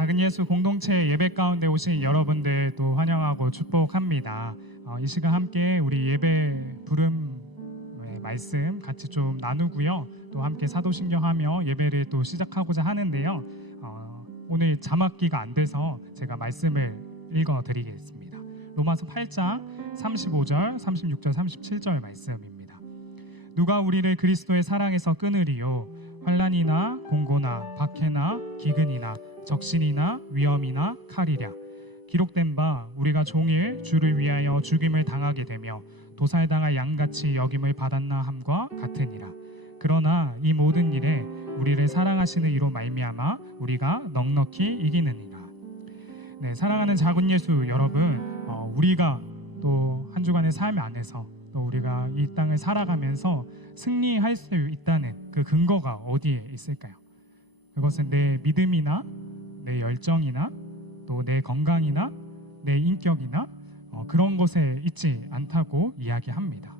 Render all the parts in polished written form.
작은 예수 공동체 예배 가운데 오신 여러분들 또 환영하고 축복합니다. 이 시간 함께 우리 예배 부름 말씀 같이 좀 나누고요. 또 함께 사도신경하며 예배를 또 시작하고자 하는데요. 오늘 자막기가 안 돼서 제가 말씀을 읽어드리겠습니다. 로마서 8장 35절, 36절, 37절 말씀입니다. 누가 우리를 그리스도의 사랑에서 끊으리요? 환난이나 공고나 박해나 기근이나 적신이나 위험이나 칼이랴. 기록된 바 우리가 종일 주를 위하여 죽임을 당하게 되며 도살당할 양같이 여김을 받았나 함과 같으니라. 그러나 이 모든 일에 우리를 사랑하시는 이로 말미암아 우리가 넉넉히 이기느니라. 네, 사랑하는 작은 예수 여러분, 우리가 또 한 주간의 삶 안에서 또 우리가 이 땅을 살아가면서 승리할 수 있다는 그 근거가 어디에 있을까요? 그것은 내 믿음이나 내 열정이나 또 내 건강이나 내 인격이나 그런 것에 있지 않다고 이야기합니다.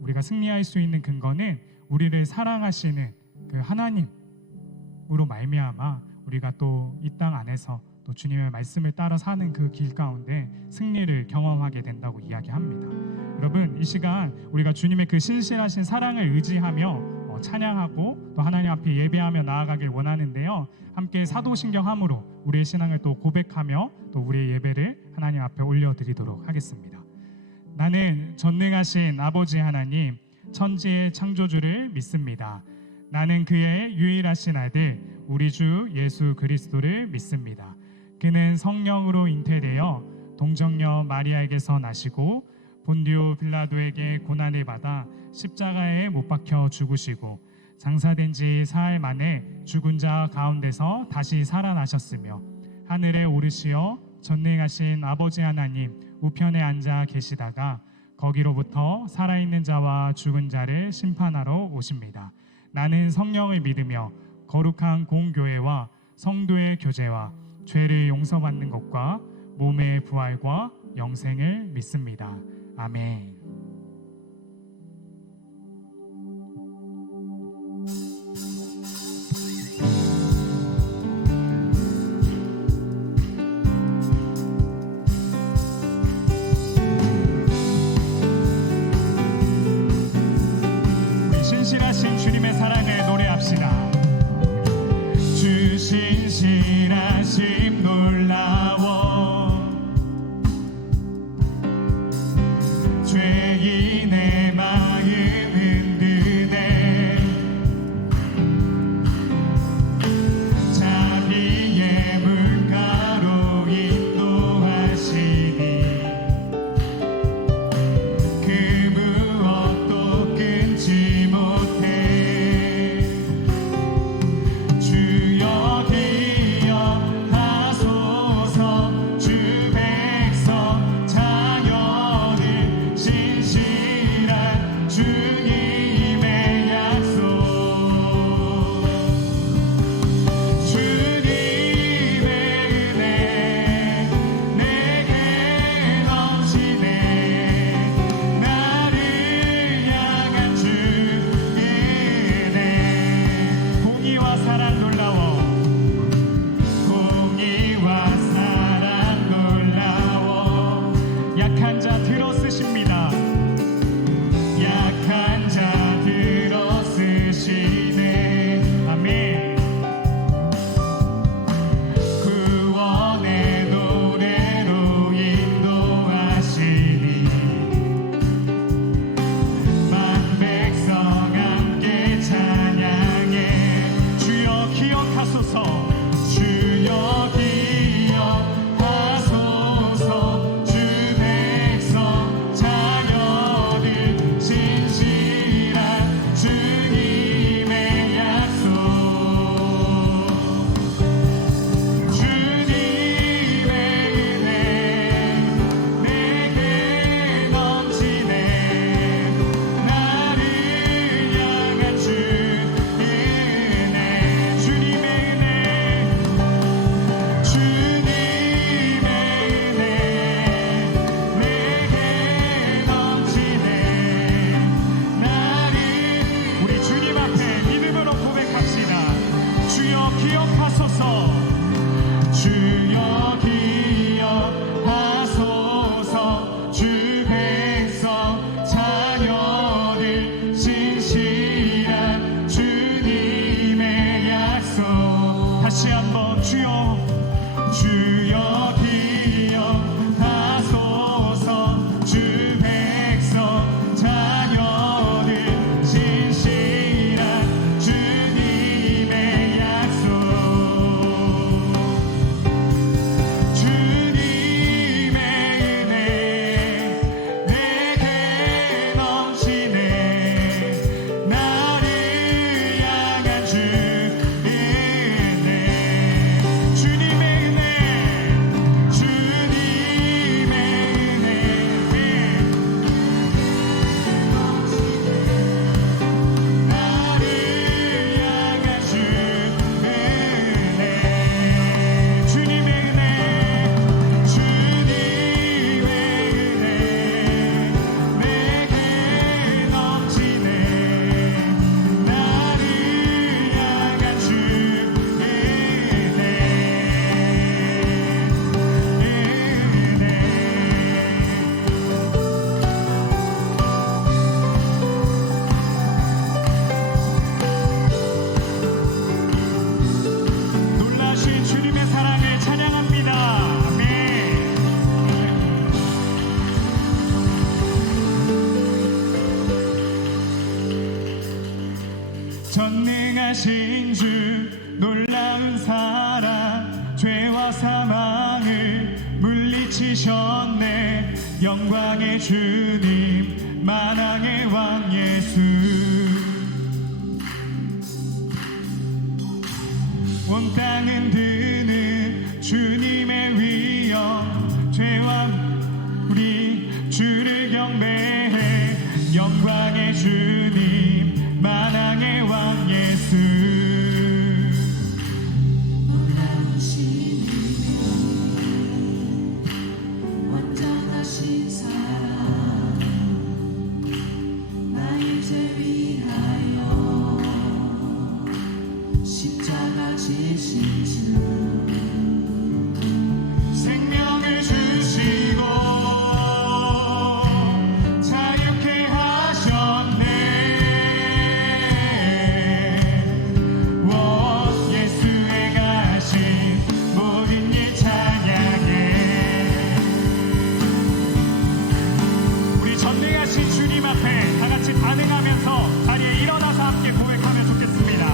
우리가 승리할 수 있는 근거는 우리를 사랑하시는 그 하나님으로 말미암아 우리가 또 이 땅 안에서 또 주님의 말씀을 따라 사는 그 길 가운데 승리를 경험하게 된다고 이야기합니다. 여러분, 이 시간 우리가 주님의 그 신실하신 사랑을 의지하며 찬양하고 또 하나님 앞에 예배하며 나아가길 원하는데요. 함께 사도신경함으로 우리의 신앙을 또 고백하며 또 우리의 예배를 하나님 앞에 올려드리도록 하겠습니다. 나는 전능하신 아버지 하나님, 천지의 창조주를 믿습니다. 나는 그의 유일하신 아들 우리 주 예수 그리스도를 믿습니다. 그는 성령으로 잉태되어 동정녀 마리아에게서 나시고 본디오 빌라도에게 고난을 받아 십자가에 못 박혀 죽으시고 장사된 지 사흘 만에 죽은 자 가운데서 다시 살아나셨으며 하늘에 오르시어 전능하신 아버지 하나님 우편에 앉아 계시다가 거기로부터 살아있는 자와 죽은 자를 심판하러 오십니다. 나는 성령을 믿으며 거룩한 공교회와 성도의 교제와 죄를 용서받는 것과 몸의 부활과 영생을 믿습니다. 아멘. 우리 신실하신 주님의 사랑을 노래합시다. 주 신실하심 놀라워 죄인의 마음 흔드네 자비의 물가로 인도하시니 그 무엇도 끊지 못해 주여 기억하소서 주 백성 자녀들 신실한 주님의 약속 주님의 은혜 내게 넘치네 나를 향한 주 은혜 공의와 사랑 놀라워 공의와 사랑 놀라워 약한 자 들어쓰십니다. 약한 자 들어쓰시네. 아멘. 구원의 노래로 인도하시니 만 백성 함께 찬양해 주여 기억하소서 주여 기억하소서 주 백성 자녀들 신실한 주님의 약속 주님의 은혜 내게 넘치네 나를 향한 주 은혜 주님의 은혜 주님의 은혜 내게 넘치네 나를 우리 주님 앞에 믿음으로 고백합시다. 주여 기억하소서 주여 기억하소서. 주 백성 자녀들 신실한 주님의 약속. 다시 한번 주여 기억하소서. 주 백성 자녀들 신실한 주님의 약속. 주님의 은혜 내게 넘치네. 나를 향한 주 은혜. 주님의 은혜 놀라신 주님의 사랑을 찬양합니다. 아멘. 전능하신 주 놀라운 사랑 죄와 사망을 물리치셨네. 영광의 주님 만왕의 왕 예수. 온 땅은 드는 주님의 위엄. 죄와 우리 주를 경배해. 영광의 주님 만왕의 왕 예수. 놀라우신 이름 완전하신 사랑 나의 죄 위하여 십자가 지신 주 생명을 주시고 자유케 하셨네. 예수의 가신 모든 일 찬양해. 우리 전능하신 주님 앞에 다 같이 반응하면서 자리에 일어나서 함께 고백하면 좋겠습니다.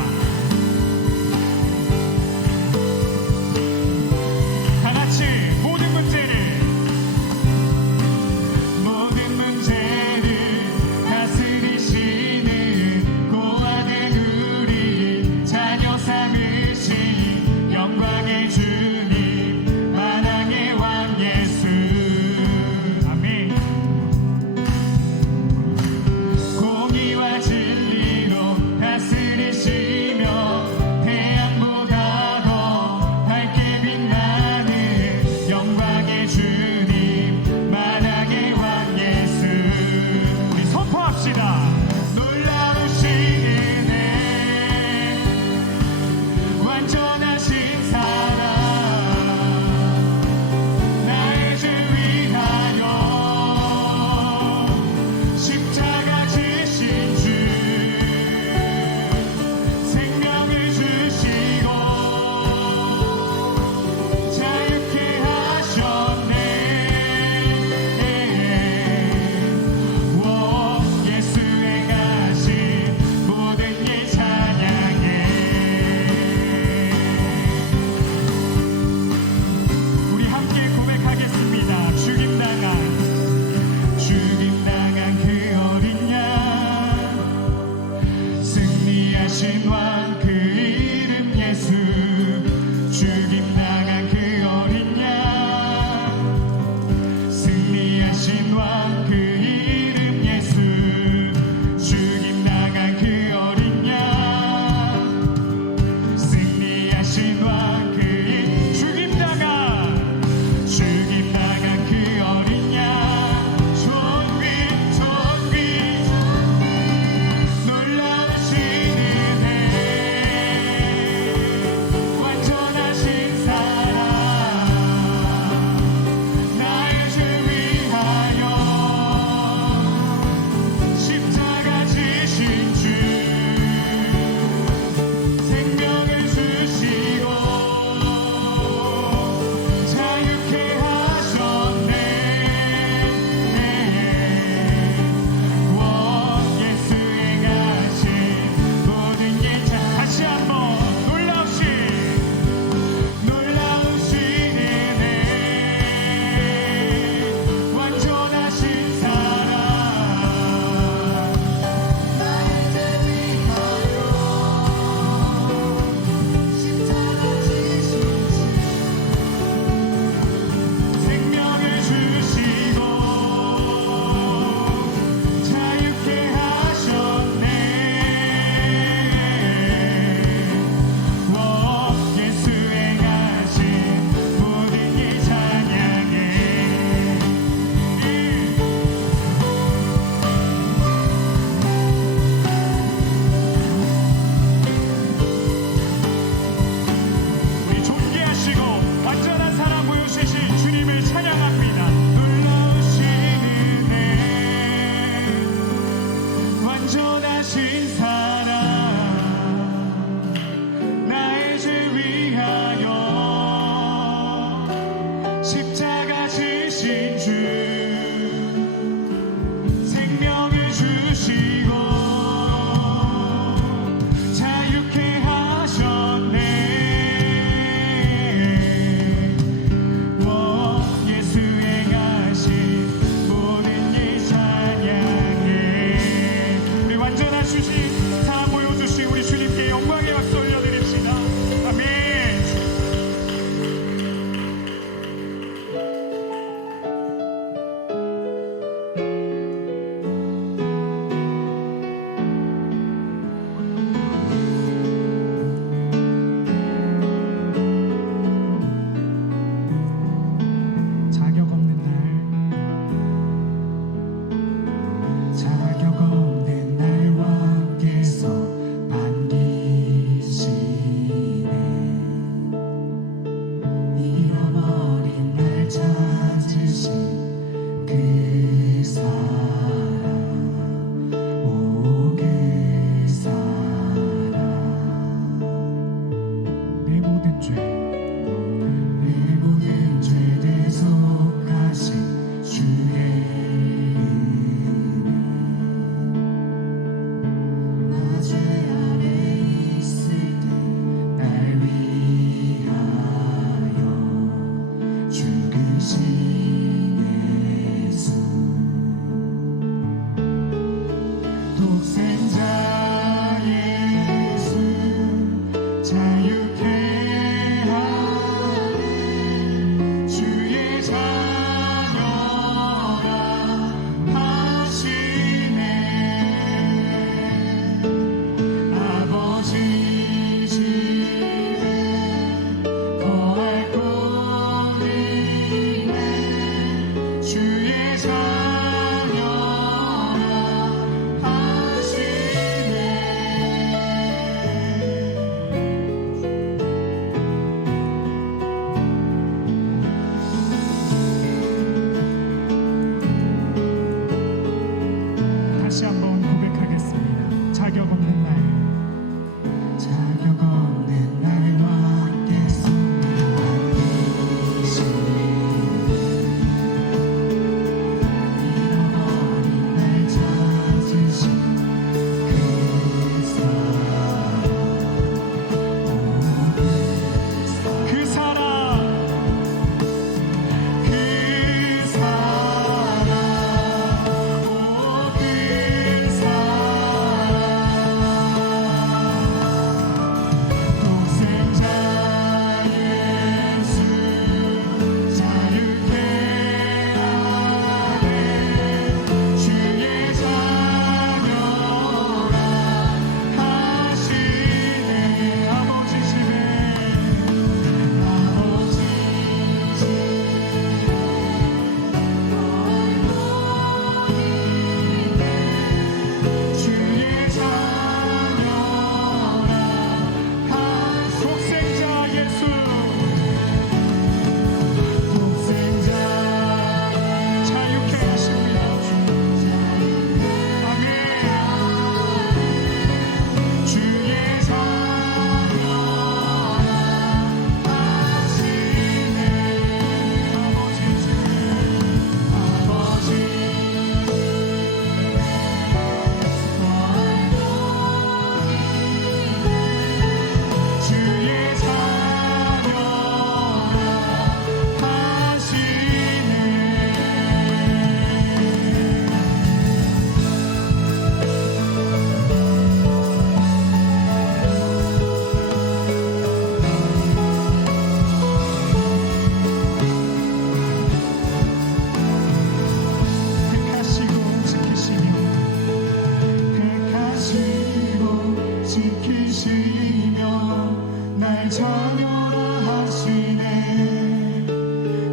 자녀라 하시네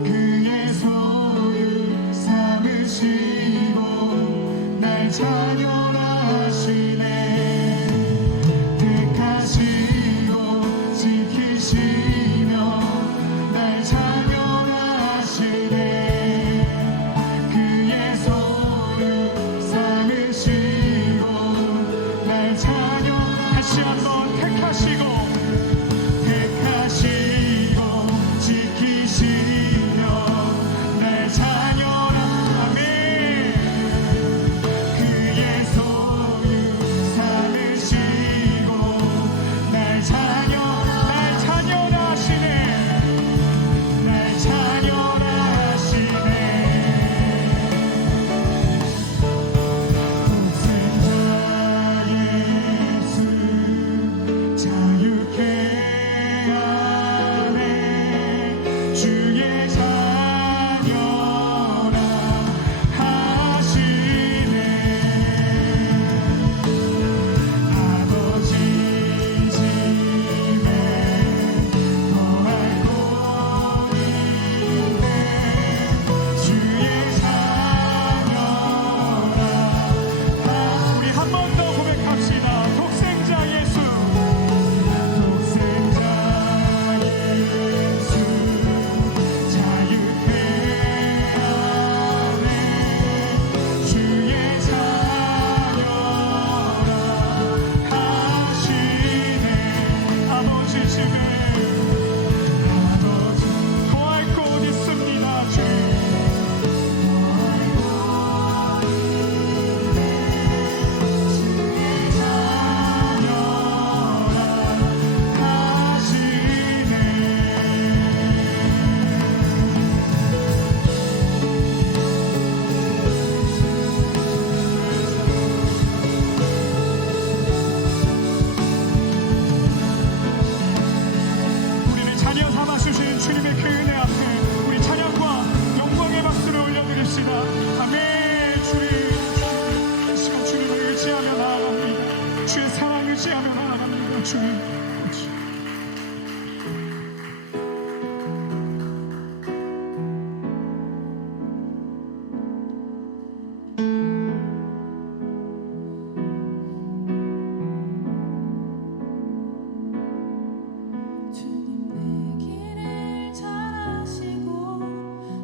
그의 소유 삼으시고 날 자녀라 하시네 택하시고 지키시며 날 자녀라 하시네 그의 소유 삼으시고 날 자녀라 다시 한번 택하시고 지키시며 날 자녀라 아멘 그의 소유 삼으시고 날 자녀라 하시네 날 자녀라 하시네 독생자 예수 자유케 하네 주의 자녀라 하시네 아버지 집에 거할 곳인데 주의 자녀라 우리 한 번 더 고백합시다 독생자 예수 독생자 예수 자유케 하네 주의 자녀라 하시네 아버지 집에 거할 곳 있습니다 주 우리를 자녀 삼아 주신 주님의 그 은혜 앞에 우리 찬양과 영광의 박수를 올려드립시다. 아멘. 주님 이 시간 주님을 의지하며 나아갑니다. 주의 사랑 의지하며 나아갑니다. 주님. 주님 내 길을 잘 아시고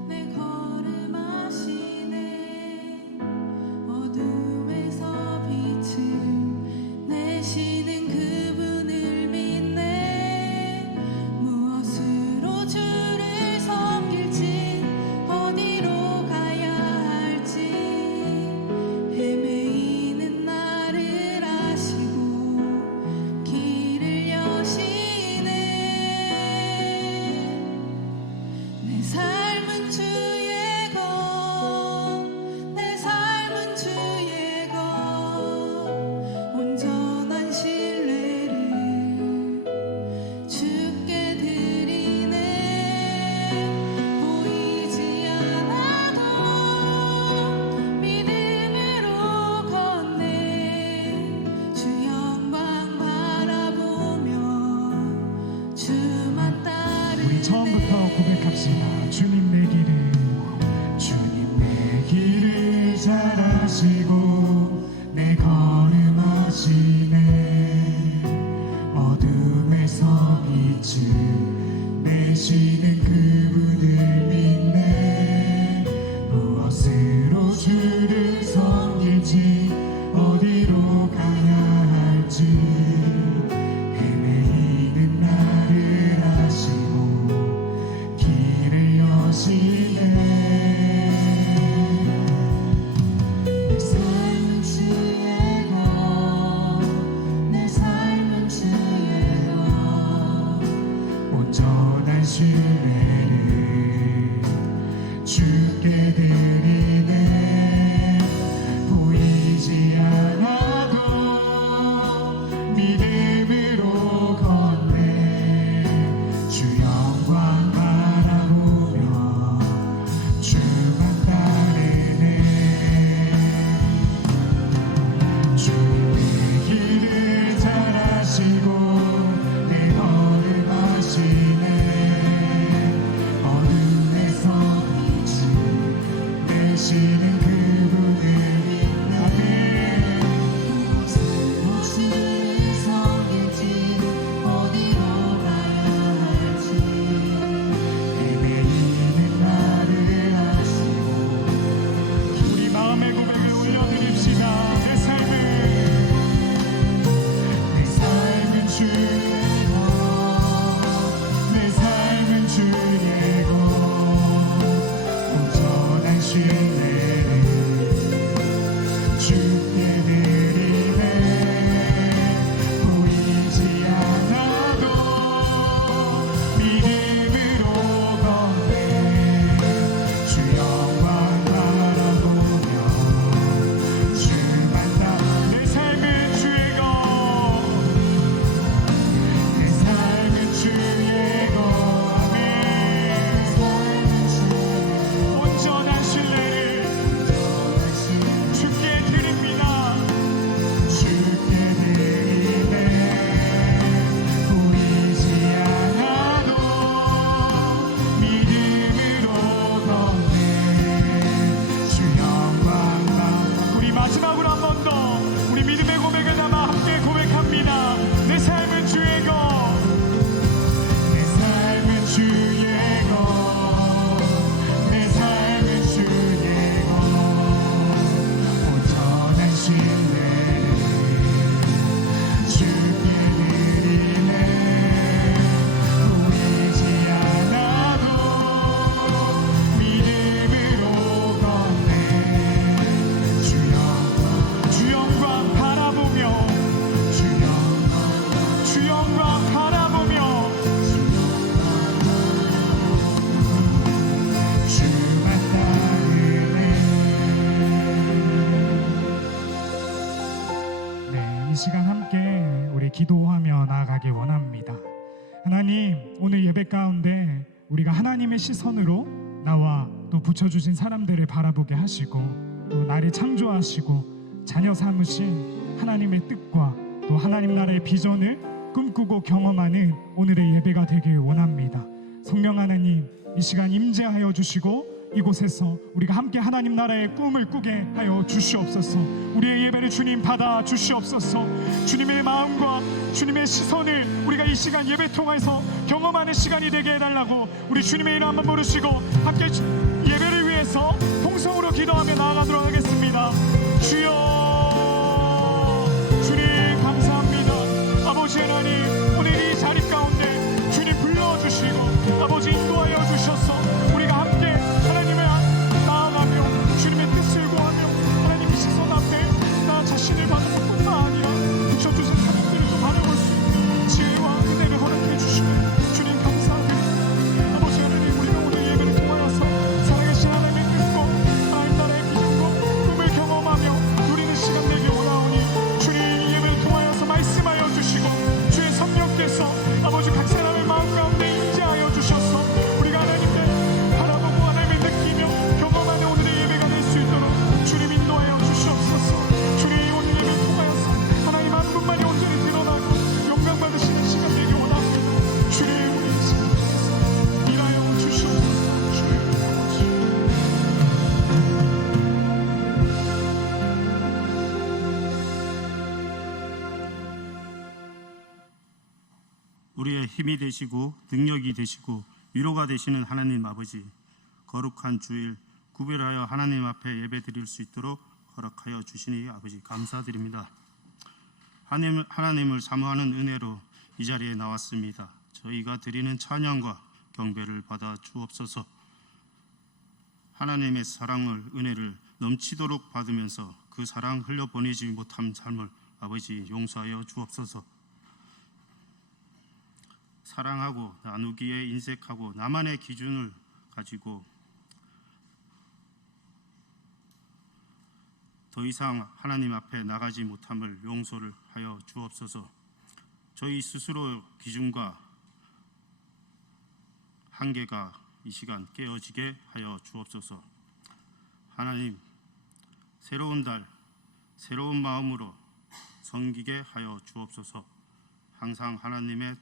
내 걸음 아시네 어둠에서 빛을 내시는 그분을 믿네 무엇으로 주를 섬길지 어디로 가야 할지 헤매이는 나를 아시고 길을 여시네 내 삶은 주의 것 내 삶은 주의 것 온전한 신뢰를 주께 드리네 보이지 않아도 믿음으로 걷네 주 영광 바라보며 주만 따르네 우리 처음부터 고백합시다. 주님 내 길을 잘 아시고 내 걸음 아시네 어둠에서 빛을 내시는 그분을 믿네 무엇으로 주를 섬길지 어디로 가야 할지 헤매이는 나를 아시고 길을 여시네 내 삶은 주의 것 내 삶은 주의 것 온전한 신뢰를 주께 드리네 보이지 않아도 믿음으로 걷네 주 영광 바라보며 주만 따르네 주님 내 길을 잘 아시고 내 걸음 아시네 하나님, 오늘 예배 가운데 우리가 하나님의 시선으로 나와 또 붙여주신 사람들을 바라보게 하시고 또 나를 창조하시고 자녀 삼으신 하나님의 뜻과 또 하나님 나라의 비전을 꿈꾸고 경험하는 오늘의 예배가 되길 원합니다. 성령 하나님, 이 시간 임재하여 주시고 이곳에서 우리가 함께 하나님 나라의 꿈을 꾸게 하여 주시옵소서. 우리의 예배를 주님 받아 주시옵소서. 주님의 마음과 주님의 시선을 우리가 이 시간 예배 통해서 경험하는 시간이 되게 해달라고 우리 주님의 이름 한번 부르시고 함께 예배를 위해서 통성으로 기도하며 나아가도록 하겠습니다. 주여, 주님 감사합니다. 아버지 하나님, 오늘 이 자리 가운데 주님 불러주시고 아버지 인도하여 주셔서 우리가 함께 하나님의 나아가며 주님의 뜻을 구하며 하나님의 시선 앞에 나 자신을 받는 것뿐만 아니라 붙여주신 사람들을 또 바라볼 수 있는 지혜와 은혜를 허락해 주시고 주님 감사합니다. 아버지 하나님, 우리가 오늘 예배를 통하여서 살아계신 하나님의 뜻과 하나님 나라의 비전과 꿈을 경험하며 누리는 시간 되길 원하오니 주님 이 예배를 통하여서 말씀하여 주시고 주의 성령께서 아버지 각 사람의 마음 가운데 임재하여 주셔서 우리가 하나님을 바라보고 하나님을 느끼며 경험하는 오늘의 예배가 될 수 있도록 주님 인도하여 주시옵소서. 주님 오늘 예배를 통하여서 하나님 한 분만이 온전히 드러나고 영광 받으시는 시간 되길 원합니다. 주님 우리 이 시간에서 일하여 주시옵소서. 주님 우리의 힘이 되시고 능력이 되시고 위로가 되시는 하나님 아버지, 거룩한 주일 구별하여 하나님 앞에 예배 드릴 수 있도록 허락하여 주시니 아버지 감사드립니다. 하나님을 사모하는 은혜로 이 자리에 나왔습니다. 저희가 드리는 찬양과 경배를 받아 주옵소서. 하나님의 사랑을, 은혜를 넘치도록 받으면서 그 사랑 흘려보내지 못한 삶을 아버지 용서하여 주옵소서. 사랑하고 나누기에 인색하고 나만의 기준을 가지고 더 이상 하나님 앞에 나가지 못함을 용서를 하여 주옵소서. 저희 스스로 기준과 한계가 이 시간 깨어지게 하여 주옵소서. 하나님, 새로운 달, 새로운 마음으로 섬기게 하여 주옵소서. 항상 하나님의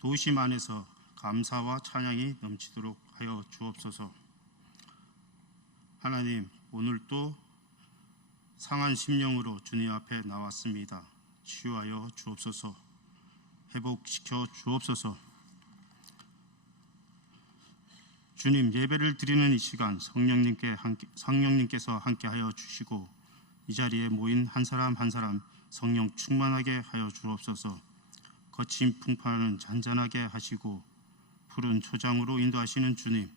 도우심 안에서 감사와 찬양이 넘치도록 하여 주옵소서. 하나님, 오늘도 상한 심령으로 주님 앞에 나왔습니다. 치유하여 주옵소서. 회복시켜 주옵소서. 주님, 예배를 드리는 이 시간 성령님께서 함께하여 주시고 이 자리에 모인 한 사람 한 사람 성령 충만하게 하여 주옵소서. 거친 풍파는 잔잔하게 하시고 푸른 초장으로 인도하시는 주님,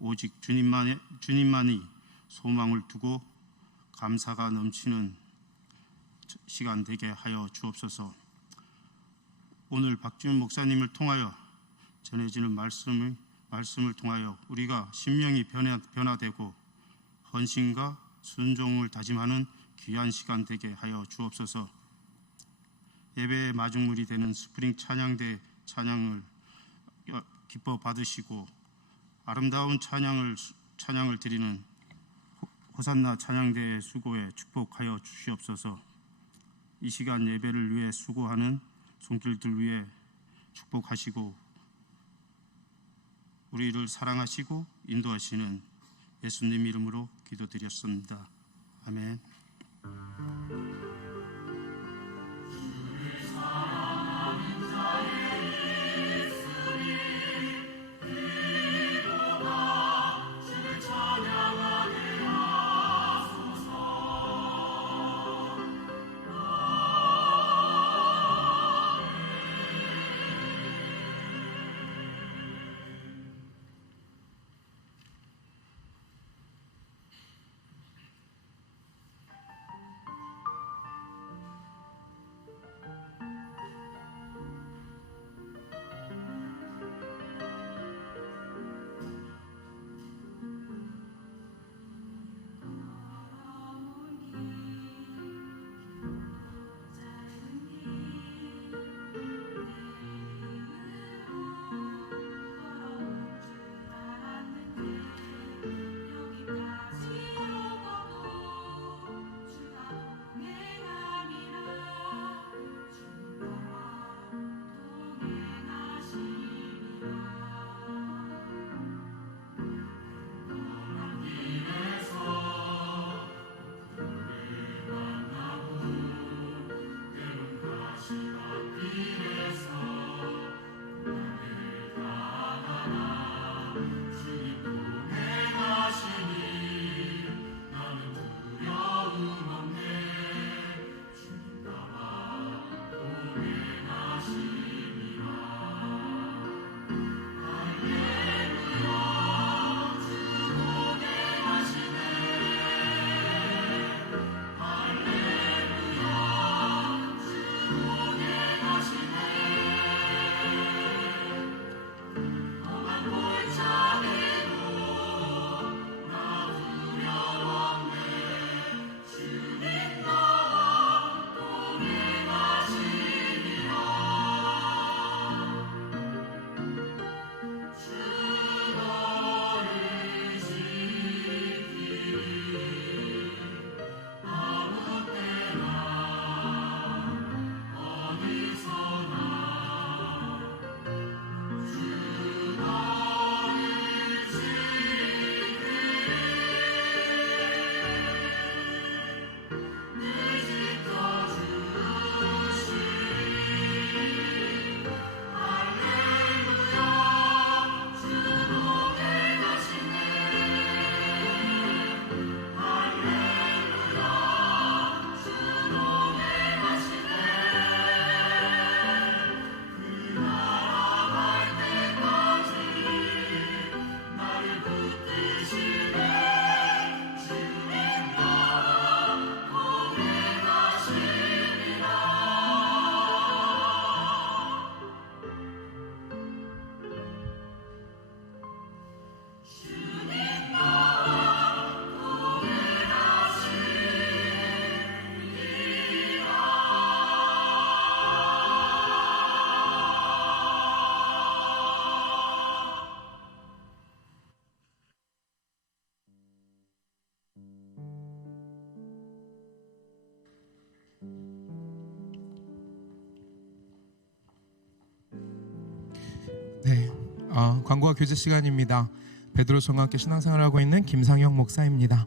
오직 주님만이 소망을 두고 감사가 넘치는 시간 되게 하여 주옵소서. 오늘 박지훈 목사님을 통하여 전해지는 말씀을 통하여 우리가 심령이 변화되고 헌신과 순종을 다짐하는 귀한 시간 되게 하여 주옵소서. 예배의 마중물이 되는 스프링 찬양대 찬양을 기뻐 받으시고 아름다운 찬양을 드리는 호산나 찬양대의 수고에 축복하여 주시옵소서. 이 시간 예배를 위해 수고하는 손길들 위해 축복하시고 우리를 사랑하시고 인도하시는 예수님 이름으로 기도드렸습니다. 아멘. 광고와 교제 시간입니다. 베드로 전과 함께 신앙생활을 하고 있는 김상영 목사입니다.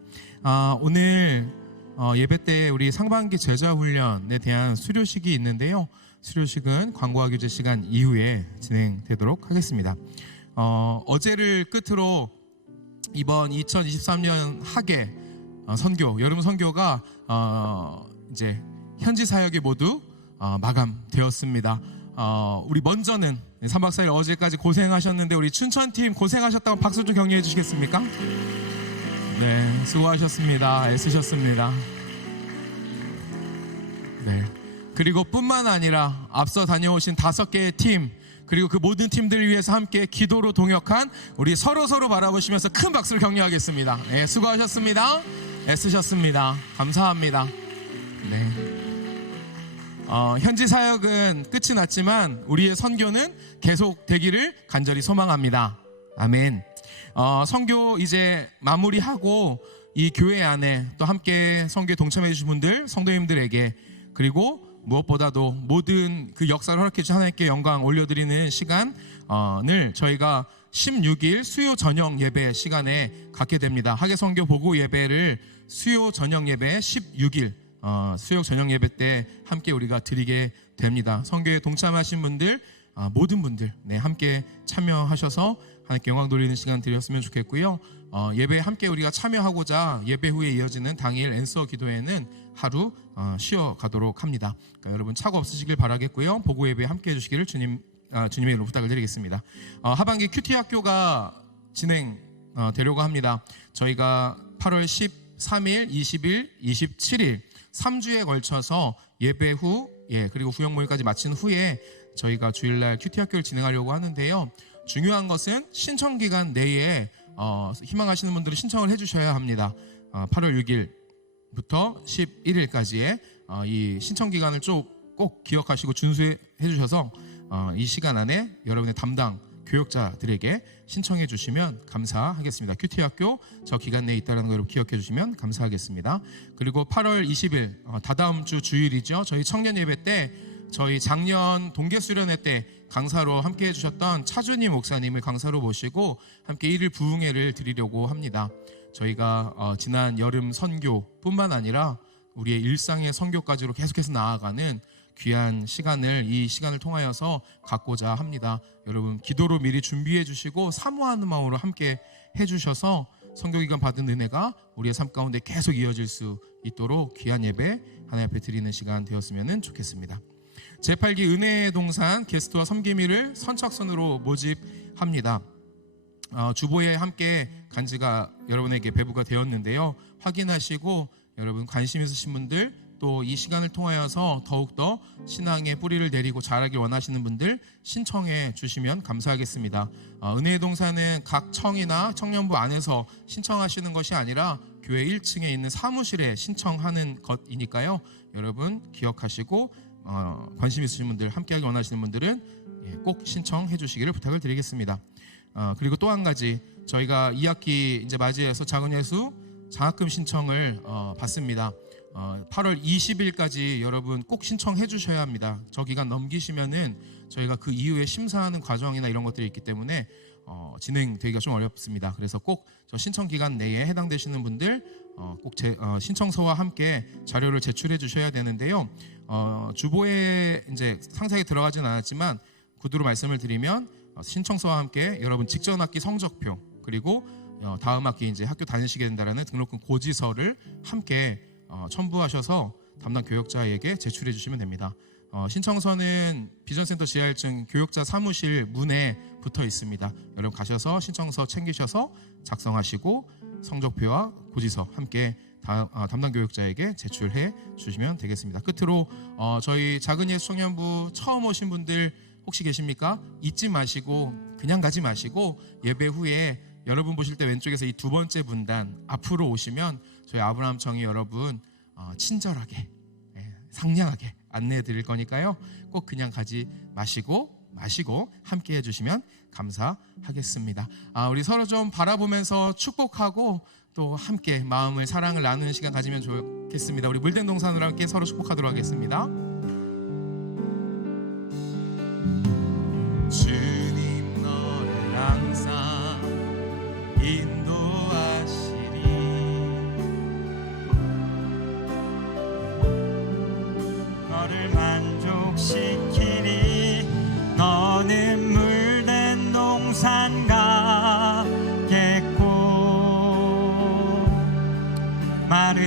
오늘 예배 때 우리 상반기 제자 훈련에 대한 수료식이 있는데요. 수료식은 광고와 교제 시간 이후에 진행되도록 하겠습니다. 어제를 끝으로 이번 2023년 학예 선교, 여름 선교가 이제 현지 사역이 모두 마감되었습니다. 우리 먼저는 3박 4일 어제까지 고생하셨는데 우리 춘천팀 고생하셨다고 박수 좀 격려해 주시겠습니까? 네, 수고하셨습니다. 애쓰셨습니다. 네. 그리고 뿐만 아니라 앞서 다녀오신 5개의 팀, 그리고 그 모든 팀들을 위해서 함께 기도로 동역한 우리 서로 바라보시면서 큰 박수를 격려하겠습니다. 네, 수고하셨습니다. 애쓰셨습니다. 감사합니다. 네. 현지 사역은 끝이 났지만 우리의 선교는 계속되기를 간절히 소망합니다. 아멘. 선교 이제 마무리하고 이 교회 안에 또 함께 선교에 동참해 주신 분들, 성도님들에게, 그리고 무엇보다도 모든 그 역사를 허락해 주신 하나님께 영광 올려드리는 시간을 저희가 16일 수요 저녁 예배 시간에 갖게 됩니다. 학예 선교 보고 예배를 수요 저녁 예배 16일 수요 저녁 예배 때 함께 우리가 드리게 됩니다. 선교에 동참하신 분들, 모든 분들 함께 참여하셔서 하나님께 영광 돌리는 시간 드렸으면 좋겠고요. 예배에 함께 우리가 참여하고자 예배 후에 이어지는 당일 앤서 기도회는 하루 쉬어가도록 합니다. 그러니까 여러분 착오 없으시길 바라겠고요. 보고 예배에 함께 해주시기를 주님의 이름으로 부탁을 드리겠습니다. 하반기 큐티 학교가 진행되려고 합니다. 저희가 8월 13일, 20일, 27일 3주에 걸쳐서 예배 후, 그리고 후영 모임까지 마친 후에 저희가 주일날 큐티 학교를 진행하려고 하는데요. 중요한 것은 신청 기간 내에 희망하시는 분들은 신청을 해주셔야 합니다. 8월 6일부터 11일까지의 이 신청 기간을 꼭 기억하시고 준수해 주셔서 이 시간 안에 여러분의 담당 교역자들에게 신청해 주시면 감사하겠습니다. 큐티 학교 저 기간 내에 있다는 걸 기억해 주시면 감사하겠습니다. 그리고 8월 20일 다다음 주 주일이죠. 저희 청년 예배 때 저희 작년 동계 수련회 때 강사로 함께 해주셨던 차준희 목사님을 강사로 모시고 함께 1일 부흥회를 드리려고 합니다. 저희가 지난 여름 선교뿐만 아니라 우리의 일상의 선교까지로 계속해서 나아가는 귀한 시간을 이 시간을 통하여서 갖고자 합니다. 여러분 기도로 미리 준비해 주시고 사모하는 마음으로 함께 해주셔서 선교기간 받은 은혜가 우리의 삶 가운데 계속 이어질 수 있도록 귀한 예배 하나님 앞에 드리는 시간 되었으면 좋겠습니다. 제8기 은혜의 동산 게스트와 섬김이를 선착순으로 모집합니다. 주보에 함께 간지가 여러분에게 배부가 되었는데요. 확인하시고 여러분 관심 있으신 분들, 또 이 시간을 통하여서 더욱더 신앙의 뿌리를 내리고 자라길 원하시는 분들 신청해 주시면 감사하겠습니다. 은혜의 동산은 각 청이나 청년부 안에서 신청하시는 것이 아니라 교회 1층에 있는 사무실에 신청하는 것이니까요. 여러분 기억하시고 관심 있으신 분들, 함께하기 원하시는 분들은 꼭 신청해 주시기를 부탁을 드리겠습니다. 그리고 또 한 가지, 저희가 2학기 이제 맞이해서 작은 예수 장학금 신청을 받습니다. 8월 20일까지 여러분 꼭 신청해 주셔야 합니다. 저 기간 넘기시면은 저희가 그 이후에 심사하는 과정이나 이런 것들이 있기 때문에 진행되기가 좀 어렵습니다. 그래서 꼭 저 신청 기간 내에 해당되시는 분들 꼭 신청서와 함께 자료를 제출해 주셔야 되는데요. 주보에 이제 상세하게 들어가지는 않았지만 구두로 말씀을 드리면 신청서와 함께 여러분 직전 학기 성적표, 그리고 다음 학기 이제 학교 다니시게 된다라는 등록금 고지서를 함께 첨부하셔서 담당 교역자에게 제출해 주시면 됩니다. 신청서는 비전센터 지하 1층 교역자 사무실 문에 붙어 있습니다. 여러분 가셔서 신청서 챙기셔서 작성하시고 성적표와 고지서 함께 담당 교역자에게 제출해 주시면 되겠습니다. 끝으로 저희 작은 예수 청년부 처음 오신 분들 혹시 계십니까? 잊지 마시고 그냥 가지 마시고 예배 후에 여러분 보실 때 왼쪽에서 이 두 번째 분단 앞으로 오시면 저희 아브라함 청이 여러분 친절하게 상냥하게 안내해 드릴 거니까요. 꼭 그냥 가지 마시고 함께 해주시면 감사하겠습니다. 우리 서로 좀 바라보면서 축복하고 또 함께 마음을 사랑을 나누는 시간 가지면 좋겠습니다. 우리 물된 동산으로 함께 서로 축복하도록 하겠습니다. 주님 너를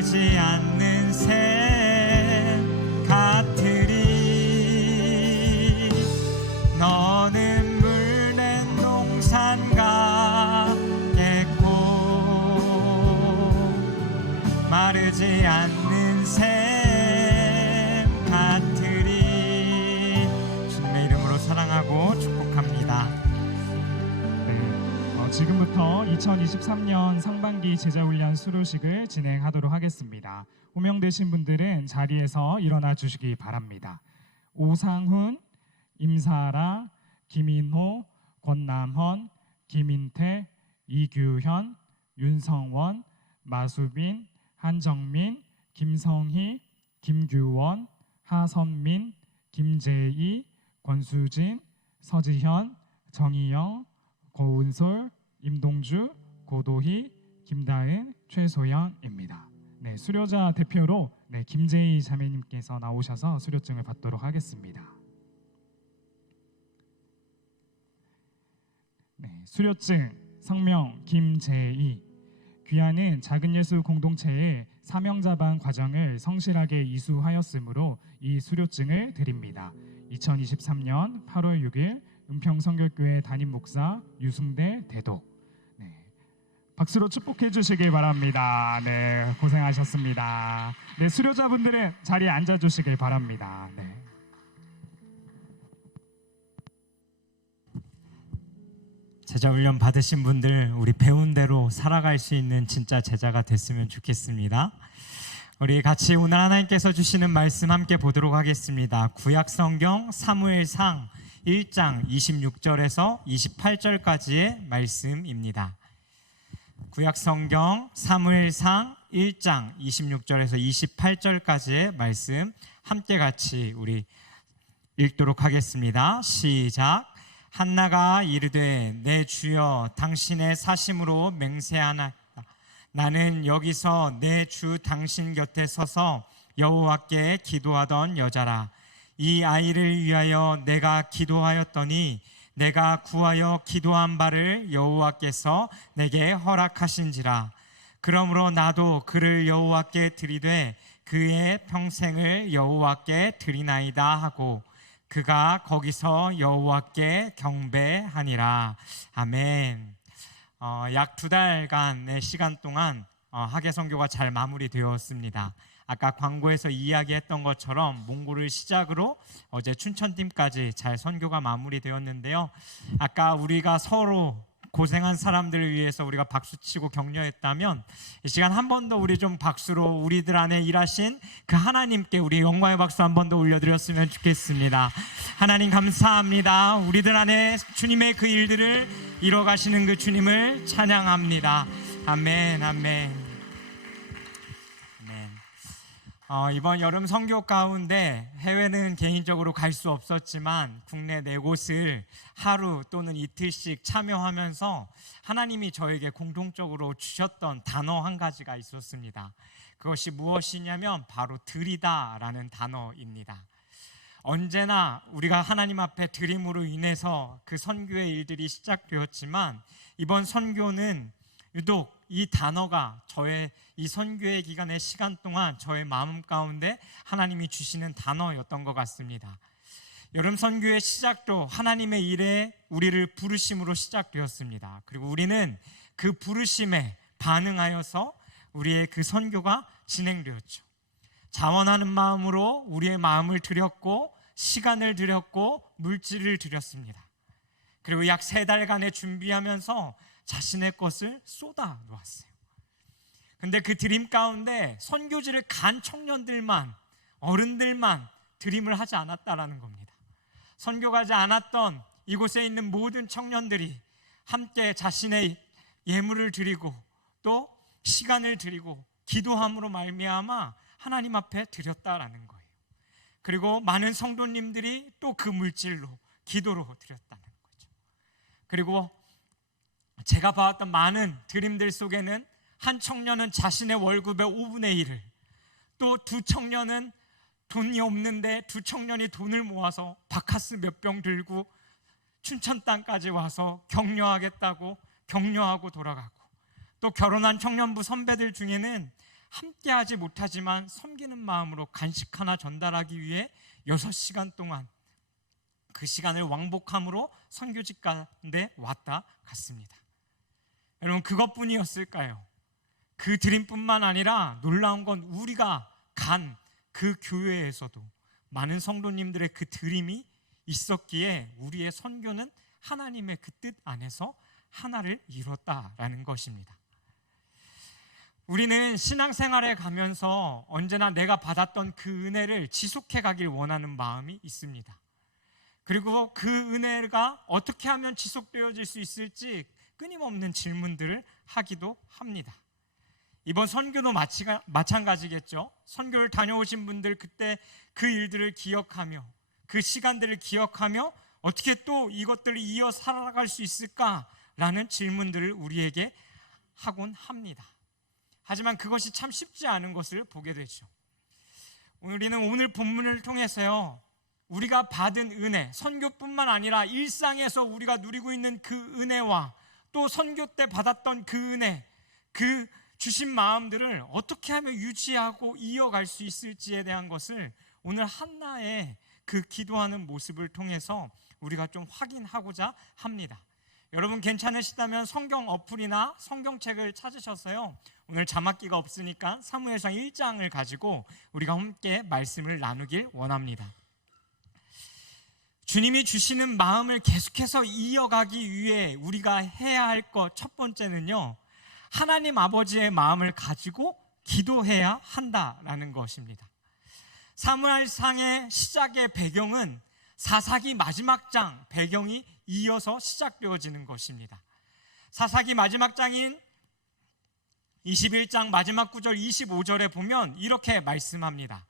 마르지 않는 샘 같으리. 너는 물낸 농산 같겠고 마르지 않는 샘 같으리. 주님의 이름으로 사랑하고 축복합니다. 지금부터 2023년 상반기 제자훈련 수료식을 진행하도록 하겠습니다. 호명되신 분들은 자리에서 일어나 주시기 바랍니다. 오상훈, 임사라, 김인호, 권남헌, 김인태, 이규현, 윤성원, 마수빈, 한정민, 김성희, 김규원, 하선민, 김재희, 권수진, 서지현, 정희영, 고은솔, 임동주, 고도희, 김다은, 최소연입니다. 네, 수료자 대표로 김재희 자매님께서 나오셔서 수료증을 받도록 하겠습니다. 수료증 성명 김재희. 귀하는 작은 예수 공동체의 사명자반 과정을 성실하게 이수하였으므로 이 수료증을 드립니다. 2023년 8월 6일 은평성결교회 담임 목사 유승대 대독. 박수로 축복해 주시길 바랍니다. 네, 고생하셨습니다. 네, 수료자분들은 자리에 앉아 주시길 바랍니다. 네. 제자훈련 받으신 분들, 우리 배운 대로 살아갈 수 있는 진짜 제자가 됐으면 좋겠습니다. 우리 같이 오늘 하나님께서 주시는 말씀 함께 보도록 하겠습니다. 구약성경 사무엘상 1장 26절에서 28절까지의 말씀입니다. 구약성경 사무엘상 1장 26절에서 28절까지의 말씀 함께 같이 우리 읽도록 하겠습니다. 시작. 한나가 이르되 내 주여 당신의 사심으로 맹세하나이다. 나는 여기서 내 주 당신 곁에 서서 여호와께 기도하던 여자라. 이 아이를 위하여 내가 기도하였더니 내가 구하여 기도한 바를 여호와께서 내게 허락하신지라. 그러므로 나도 그를 여호와께 드리되 그의 평생을 여호와께 드리나이다 하고 그가 거기서 여호와께 경배하니라. 아멘. 약 2달간의 시간 동안 학예 선교가 잘 마무리되었습니다. 아까 광고에서 이야기했던 것처럼 몽골을 시작으로 어제 춘천팀까지 잘 선교가 마무리되었는데요. 아까 우리가 서로 고생한 사람들을 위해서 우리가 박수치고 격려했다면 이 시간 한 번 더 우리 좀 박수로 우리들 안에 일하신 그 하나님께 우리 영광의 박수 한 번 더 올려드렸으면 좋겠습니다. 하나님 감사합니다. 우리들 안에 주님의 그 일들을 이뤄가시는 그 주님을 찬양합니다. 아멘, 아멘. 이번 여름 선교 가운데 해외는 개인적으로 갈 수 없었지만 국내 4곳을 하루 또는 이틀씩 참여하면서 하나님이 저에게 공통적으로 주셨던 단어 한 가지가 있었습니다. 그것이 무엇이냐면 바로 드리다라는 단어입니다. 언제나 우리가 하나님 앞에 드림으로 인해서 그 선교의 일들이 시작되었지만 이번 선교는 유독 이 단어가 저의 이 선교의 기간의 시간 동안 저의 마음 가운데 하나님이 주시는 단어였던 것 같습니다. 여름 선교의 시작도 하나님의 일에 우리를 부르심으로 시작되었습니다. 그리고 우리는 그 부르심에 반응하여서 우리의 그 선교가 진행되었죠. 자원하는 마음으로 우리의 마음을 드렸고 시간을 드렸고 물질을 드렸습니다. 그리고 약 3달간의 준비하면서 자신의 것을 쏟아 놓았어요. 근데 그 드림 가운데 선교지를 간 청년들만, 어른들만 드림을 하지 않았다라는 겁니다. 선교 가지 않았던 이곳에 있는 모든 청년들이 함께 자신의 예물을 드리고 또 시간을 드리고 기도함으로 말미암아 하나님 앞에 드렸다라는 거예요. 그리고 많은 성도님들이 또 그 물질로 기도로 드렸다는 거죠. 그리고 제가 봐왔던 많은 드림들 속에는 한 청년은 자신의 월급의 5분의 1을, 또 2 청년은 돈이 없는데 2 청년이 돈을 모아서 바카스 몇 병 들고 춘천 땅까지 와서 격려하겠다고 격려하고 돌아가고, 또 결혼한 청년부 선배들 중에는 함께하지 못하지만 섬기는 마음으로 간식 하나 전달하기 위해 6시간 동안 그 시간을 왕복함으로 선교직 가운데 왔다 갔습니다. 여러분, 그것뿐이었을까요? 그 드림뿐만 아니라 놀라운 건 우리가 간 그 교회에서도 많은 성도님들의 그 드림이 있었기에 우리의 선교는 하나님의 그 뜻 안에서 하나를 이뤘다라는 것입니다. 우리는 신앙생활에 가면서 언제나 내가 받았던 그 은혜를 지속해 가길 원하는 마음이 있습니다. 그리고 그 은혜가 어떻게 하면 지속되어질 수 있을지 끊임없는 질문들을 하기도 합니다. 이번 선교도 마찬가지겠죠. 선교를 다녀오신 분들, 그때 그 일들을 기억하며 그 시간들을 기억하며 어떻게 또 이것들을 이어 살아갈 수 있을까라는 질문들을 우리에게 하곤 합니다. 하지만 그것이 참 쉽지 않은 것을 보게 되죠. 우리는 오늘 본문을 통해서요, 우리가 받은 은혜, 선교뿐만 아니라 일상에서 우리가 누리고 있는 그 은혜와 또 선교 때 받았던 그 은혜, 그 주신 마음들을 어떻게 하면 유지하고 이어갈 수 있을지에 대한 것을 오늘 한나의 그 기도하는 모습을 통해서 우리가 좀 확인하고자 합니다. 여러분 괜찮으시다면 성경 어플이나 성경책을 찾으셔서요, 오늘 자막기가 없으니까 사무엘상 1장을 가지고 우리가 함께 말씀을 나누길 원합니다. 주님이 주시는 마음을 계속해서 이어가기 위해 우리가 해야 할 것 첫 번째는요, 하나님 아버지의 마음을 가지고 기도해야 한다라는 것입니다. 사무엘상의 시작의 배경은 사사기 마지막 장 배경이 이어서 시작되어지는 것입니다. 사사기 마지막 장인 21장 마지막 구절 25절에 보면 이렇게 말씀합니다.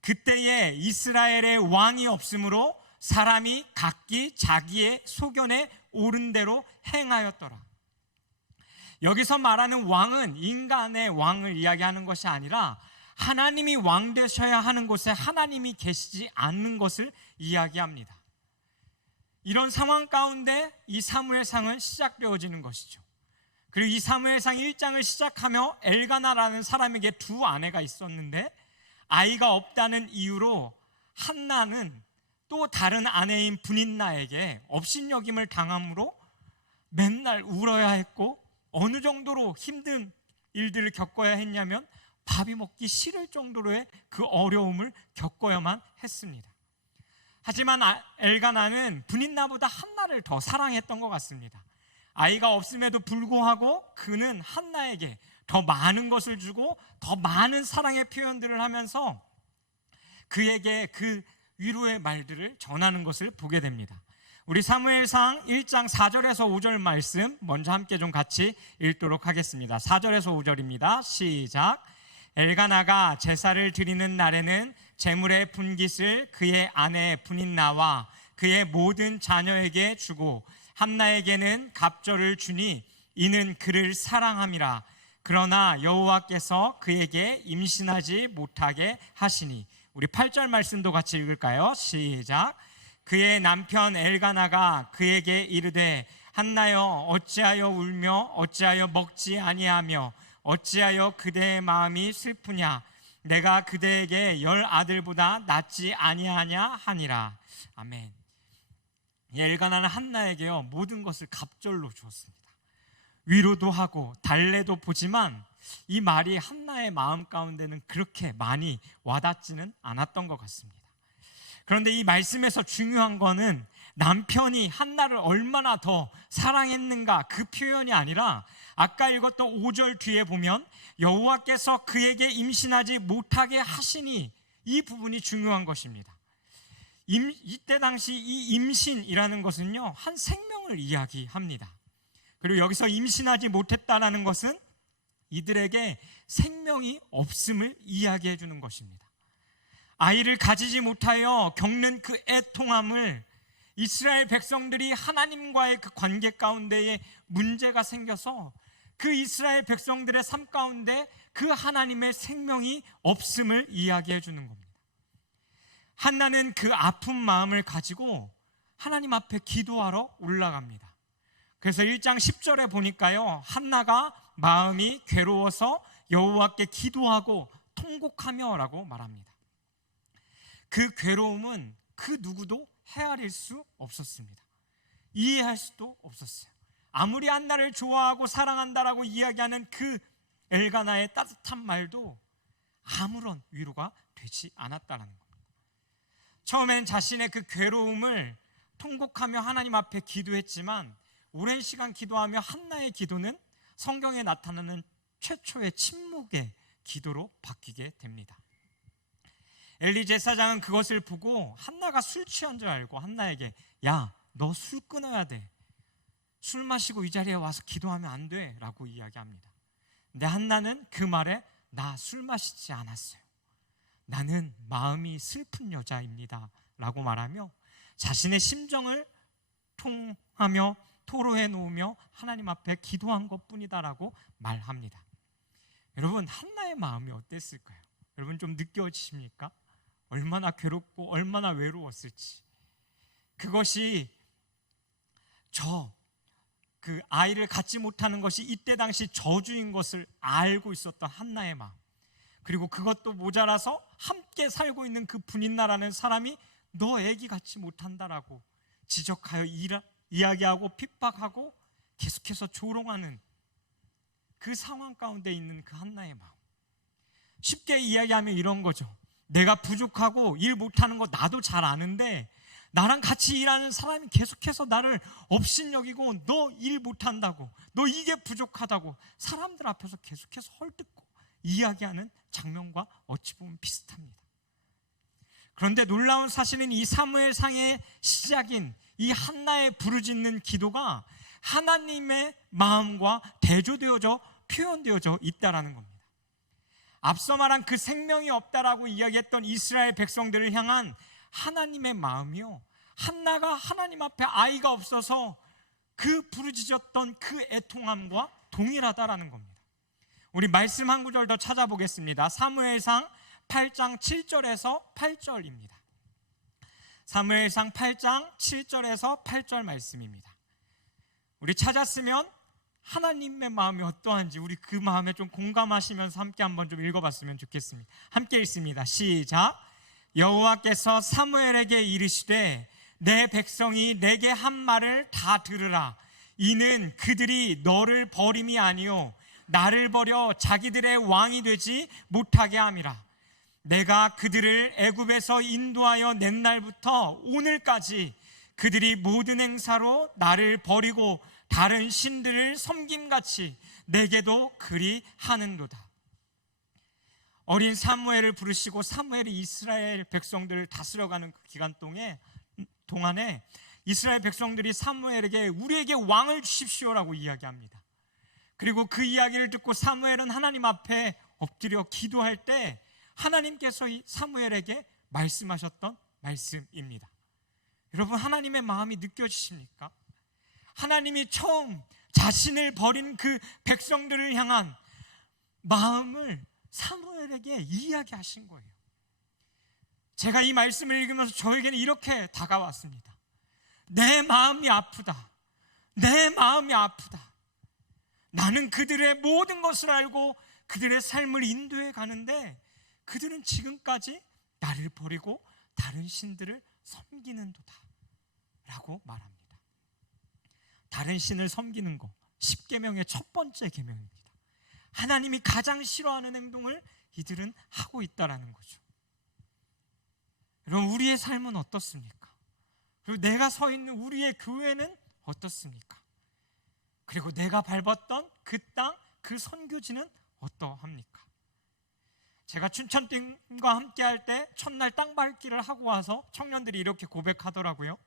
그때에 이스라엘의 왕이 없으므로 사람이 각기 자기의 소견에 옳은 대로 행하였더라. 여기서 말하는 왕은 인간의 왕을 이야기하는 것이 아니라 하나님이 왕 되셔야 하는 곳에 하나님이 계시지 않는 것을 이야기합니다. 이런 상황 가운데 이 사무엘상은 시작되어지는 것이죠. 그리고 이 사무엘상 1장을 시작하며 엘가나라는 사람에게 두 아내가 있었는데 아이가 없다는 이유로 한나는 또 다른 아내인 브닌나에게 업신여김을 당함으로 맨날 울어야 했고, 어느 정도로 힘든 일들을 겪어야 했냐면 밥이 먹기 싫을 정도로의 그 어려움을 겪어야만 했습니다. 하지만 엘가나는 브닌나보다 한나를 더 사랑했던 것 같습니다. 아이가 없음에도 불구하고 그는 한나에게 더 많은 것을 주고 더 많은 사랑의 표현들을 하면서 그에게 그 위로의 말들을 전하는 것을 보게 됩니다. 우리 사무엘상 1장 4절에서 5절 말씀 먼저 함께 좀 같이 읽도록 하겠습니다. 4절에서 5절입니다. 시작. 엘가나가 제사를 드리는 날에는 제물의 분깃을 그의 아내 브닌나와 그의 모든 자녀에게 주고 한나에게는 갑절을 주니 이는 그를 사랑함이라. 그러나 여호와께서 그에게 임신하지 못하게 하시니. 우리 8절 말씀도 같이 읽을까요? 시작. 그의 남편 엘가나가 그에게 이르되 한나여 어찌하여 울며 어찌하여 먹지 아니하며 어찌하여 그대의 마음이 슬프냐. 내가 그대에게 10 아들보다 낫지 아니하냐 하니라. 아멘. 엘가나는 한나에게요 모든 것을 갑절로 주었습니다. 위로도 하고 달래도 보지만 이 말이 한나의 마음 가운데는 그렇게 많이 와닿지는 않았던 것 같습니다. 그런데 이 말씀에서 중요한 거는 남편이 한나를 얼마나 더 사랑했는가 그 표현이 아니라 아까 읽었던 5절 뒤에 보면 여호와께서 그에게 임신하지 못하게 하시니, 이 부분이 중요한 것입니다. 이때 당시 이 임신이라는 것은요 한 생명을 이야기합니다. 그리고 여기서 임신하지 못했다라는 것은 이들에게 생명이 없음을 이야기해 주는 것입니다. 아이를 가지지 못하여 겪는 그 애통함을 이스라엘 백성들이 하나님과의 그 관계 가운데에 문제가 생겨서 그 이스라엘 백성들의 삶 가운데 그 하나님의 생명이 없음을 이야기해 주는 겁니다. 한나는 그 아픈 마음을 가지고 하나님 앞에 기도하러 올라갑니다. 그래서 1장 10절에 보니까요, 한나가 마음이 괴로워서 여호와께 기도하고 통곡하며라고 말합니다. 그 괴로움은 그 누구도 헤아릴 수 없었습니다. 이해할 수도 없었어요. 아무리 한나를 좋아하고 사랑한다라고 이야기하는 그 엘가나의 따뜻한 말도 아무런 위로가 되지 않았다는 겁니다. 처음엔 자신의 그 괴로움을 통곡하며 하나님 앞에 기도했지만 오랜 시간 기도하며 한나의 기도는 성경에 나타나는 최초의 침묵의 기도로 바뀌게 됩니다. 엘리 제사장은 그것을 보고 한나가 술 취한 줄 알고 한나에게 야, 너 술 끊어야 돼. 술 마시고 이 자리에 와서 기도하면 안 돼 라고 이야기합니다. 근데 한나는 그 말에 나 술 마시지 않았어요. 나는 마음이 슬픈 여자입니다 라고 말하며 자신의 심정을 통하며 토로해 놓으며 하나님 앞에 기도한 것뿐이다 라고 말합니다. 여러분, 한나의 마음이 어땠을까요? 여러분 좀 느껴지십니까? 얼마나 괴롭고 얼마나 외로웠을지. 그것이 그 아이를 갖지 못하는 것이 이때 당시 저주인 것을 알고 있었던 한나의 마음, 그리고 그것도 모자라서 함께 살고 있는 그 분인나라는 사람이 너 애기 갖지 못한다라고 지적하여 이야기하고 핍박하고 계속해서 조롱하는 그 상황 가운데 있는 그 한나의 마음. 쉽게 이야기하면 이런 거죠. 내가 부족하고 일 못하는 거 나도 잘 아는데 나랑 같이 일하는 사람이 계속해서 나를 업신여기고 너 일 못한다고, 너 이게 부족하다고 사람들 앞에서 계속해서 헐뜯고 이야기하는 장면과 어찌 보면 비슷합니다. 그런데 놀라운 사실은 이 사무엘상의 시작인 이 한나의 부르짖는 기도가 하나님의 마음과 대조되어져 표현되어져 있다라는 겁니다. 앞서 말한 그 생명이 없다라고 이야기했던 이스라엘 백성들을 향한 하나님의 마음이요, 한나가 하나님 앞에 아이가 없어서 그 부르짖었던 그 애통함과 동일하다라는 겁니다. 우리 말씀 한 구절 더 찾아보겠습니다. 사무엘상 8장 7절에서 8절입니다. 사무엘상 8장 7절에서 8절 말씀입니다. 우리 찾았으면 하나님의 마음이 어떠한지 우리 그 마음에 좀 공감하시면서 함께 한번 좀 읽어봤으면 좋겠습니다. 함께 읽습니다. 시작. 여호와께서 사무엘에게 이르시되 내 백성이 내게 한 말을 다 들으라. 이는 그들이 너를 버림이 아니요 나를 버려 자기들의 왕이 되지 못하게 함이라. 내가 그들을 애굽에서 인도하여 낸 날부터 오늘까지 그들이 모든 행사로 나를 버리고 다른 신들을 섬김같이 내게도 그리 하는도다. 어린 사무엘을 부르시고 사무엘이 이스라엘 백성들을 다스려가는 그 기간 동안에 이스라엘 백성들이 사무엘에게 우리에게 왕을 주십시오라고 이야기합니다. 그리고 그 이야기를 듣고 사무엘은 하나님 앞에 엎드려 기도할 때 하나님께서 이 사무엘에게 말씀하셨던 말씀입니다. 여러분, 하나님의 마음이 느껴지십니까? 하나님이 처음 자신을 버린 그 백성들을 향한 마음을 사무엘에게 이야기하신 거예요. 제가 이 말씀을 읽으면서 저에게는 이렇게 다가왔습니다. 내 마음이 아프다. 내 마음이 아프다. 나는 그들의 모든 것을 알고 그들의 삶을 인도해 가는데 그들은 지금까지 나를 버리고 다른 신들을 섬기는도다 라고 말합니다. 다른 신을 섬기는 것, 10계명의 첫 번째 계명입니다. 하나님이 가장 싫어하는 행동을 이들은 하고 있다라는 거죠. 여러분, 우리의 삶은 어떻습니까? 그리고 내가 서 있는 우리의 교회는 어떻습니까? 그리고 내가 밟았던 그 땅, 그 선교지는 어떠합니까? 제가 춘천팀과 함께 할 때 첫날 땅 밟기를 하고 와서 청년들이 이렇게 고백하더라고요.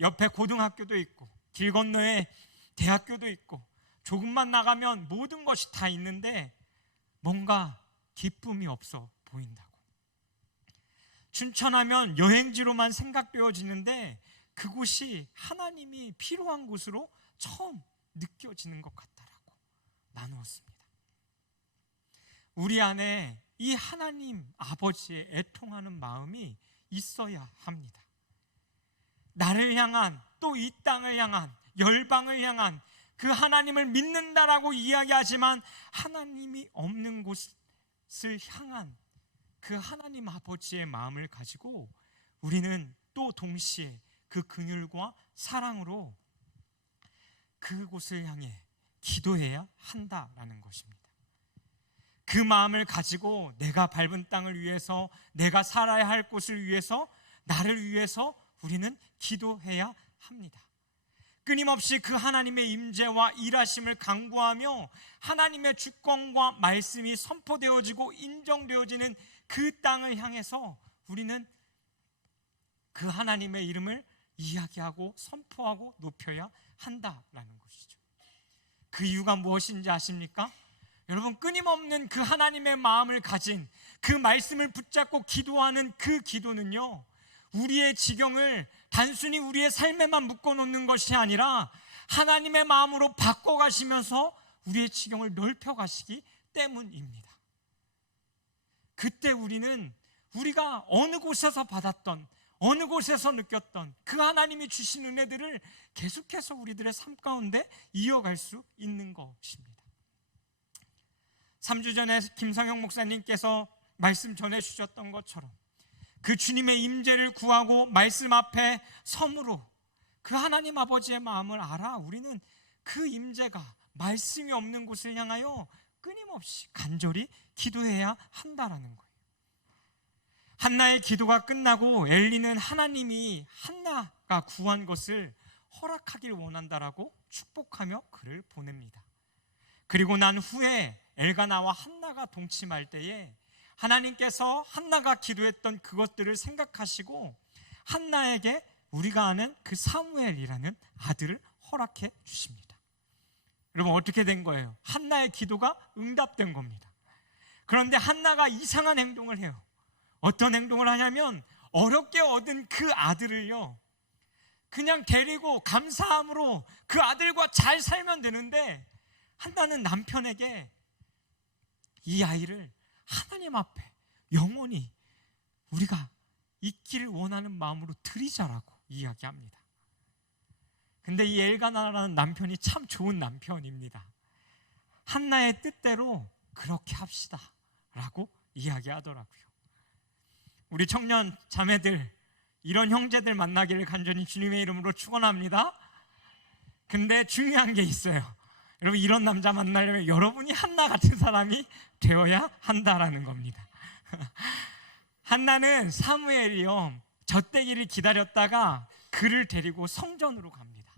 옆에 고등학교도 있고 길 건너에 대학교도 있고 조금만 나가면 모든 것이 다 있는데 뭔가 기쁨이 없어 보인다고. 춘천하면 여행지로만 생각되어지는데 그곳이 하나님이 필요한 곳으로 처음 느껴지는 것 같다라고 나누었습니다. 우리 안에 이 하나님 아버지의 애통하는 마음이 있어야 합니다. 나를 향한, 또 이 땅을 향한, 열방을 향한 그 하나님을 믿는다라고 이야기하지만 하나님이 없는 곳을 향한 그 하나님 아버지의 마음을 가지고 우리는 또 동시에 그 긍휼과 사랑으로 그곳을 향해 기도해야 한다라는 것입니다. 그 마음을 가지고 내가 밟은 땅을 위해서, 내가 살아야 할 곳을 위해서, 나를 위해서 우리는 기도해야 합니다. 끊임없이 그 하나님의 임재와 일하심을 강구하며 하나님의 주권과 말씀이 선포되어지고 인정되어지는 그 땅을 향해서 우리는 그 하나님의 이름을 이야기하고 선포하고 높여야 한다라는 것이죠. 그 이유가 무엇인지 아십니까? 여러분, 끊임없는 그 하나님의 마음을 가진, 그 말씀을 붙잡고 기도하는 그 기도는요, 우리의 지경을 단순히 우리의 삶에만 묶어놓는 것이 아니라 하나님의 마음으로 바꿔가시면서 우리의 지경을 넓혀가시기 때문입니다. 그때 우리는 우리가 어느 곳에서 받았던, 어느 곳에서 느꼈던 그 하나님이 주신 은혜들을 계속해서 우리들의 삶 가운데 이어갈 수 있는 것입니다. 3주 전에 김상영 목사님께서 말씀 전해주셨던 것처럼 그 주님의 임재를 구하고 말씀 앞에 섬으로 그 하나님 아버지의 마음을 알아 우리는 그 임재가 말씀이 없는 곳을 향하여 끊임없이 간절히 기도해야 한다라는 거예요. 한나의 기도가 끝나고 엘리는 하나님이 한나가 구한 것을 허락하길 원한다라고 축복하며 그를 보냅니다. 그리고 난 후에 엘가나와 한나가 동침할 때에 하나님께서 한나가 기도했던 그것들을 생각하시고 한나에게 우리가 아는 그 사무엘이라는 아들을 허락해 주십니다. 여러분, 어떻게 된 거예요? 한나의 기도가 응답된 겁니다. 그런데 한나가 이상한 행동을 해요. 어떤 행동을 하냐면 어렵게 얻은 그 아들을요, 그냥 데리고 감사함으로 그 아들과 잘 살면 되는데 한나는 남편에게 이 아이를 하나님 앞에 영원히 우리가 있기를 원하는 마음으로 드리자라고 이야기합니다. 근데 이 엘가나라는 남편이 참 좋은 남편입니다. 한나의 뜻대로 그렇게 합시다 라고 이야기하더라고요. 우리 청년 자매들, 이런 형제들 만나기를 간절히 주님의 이름으로 축원합니다. 근데 중요한 게 있어요. 여러분, 이런 남자 만나려면 여러분이 한나 같은 사람이 되어야 한다라는 겁니다. 한나는 사무엘이요, 젖대기를 기다렸다가 그를 데리고 성전으로 갑니다.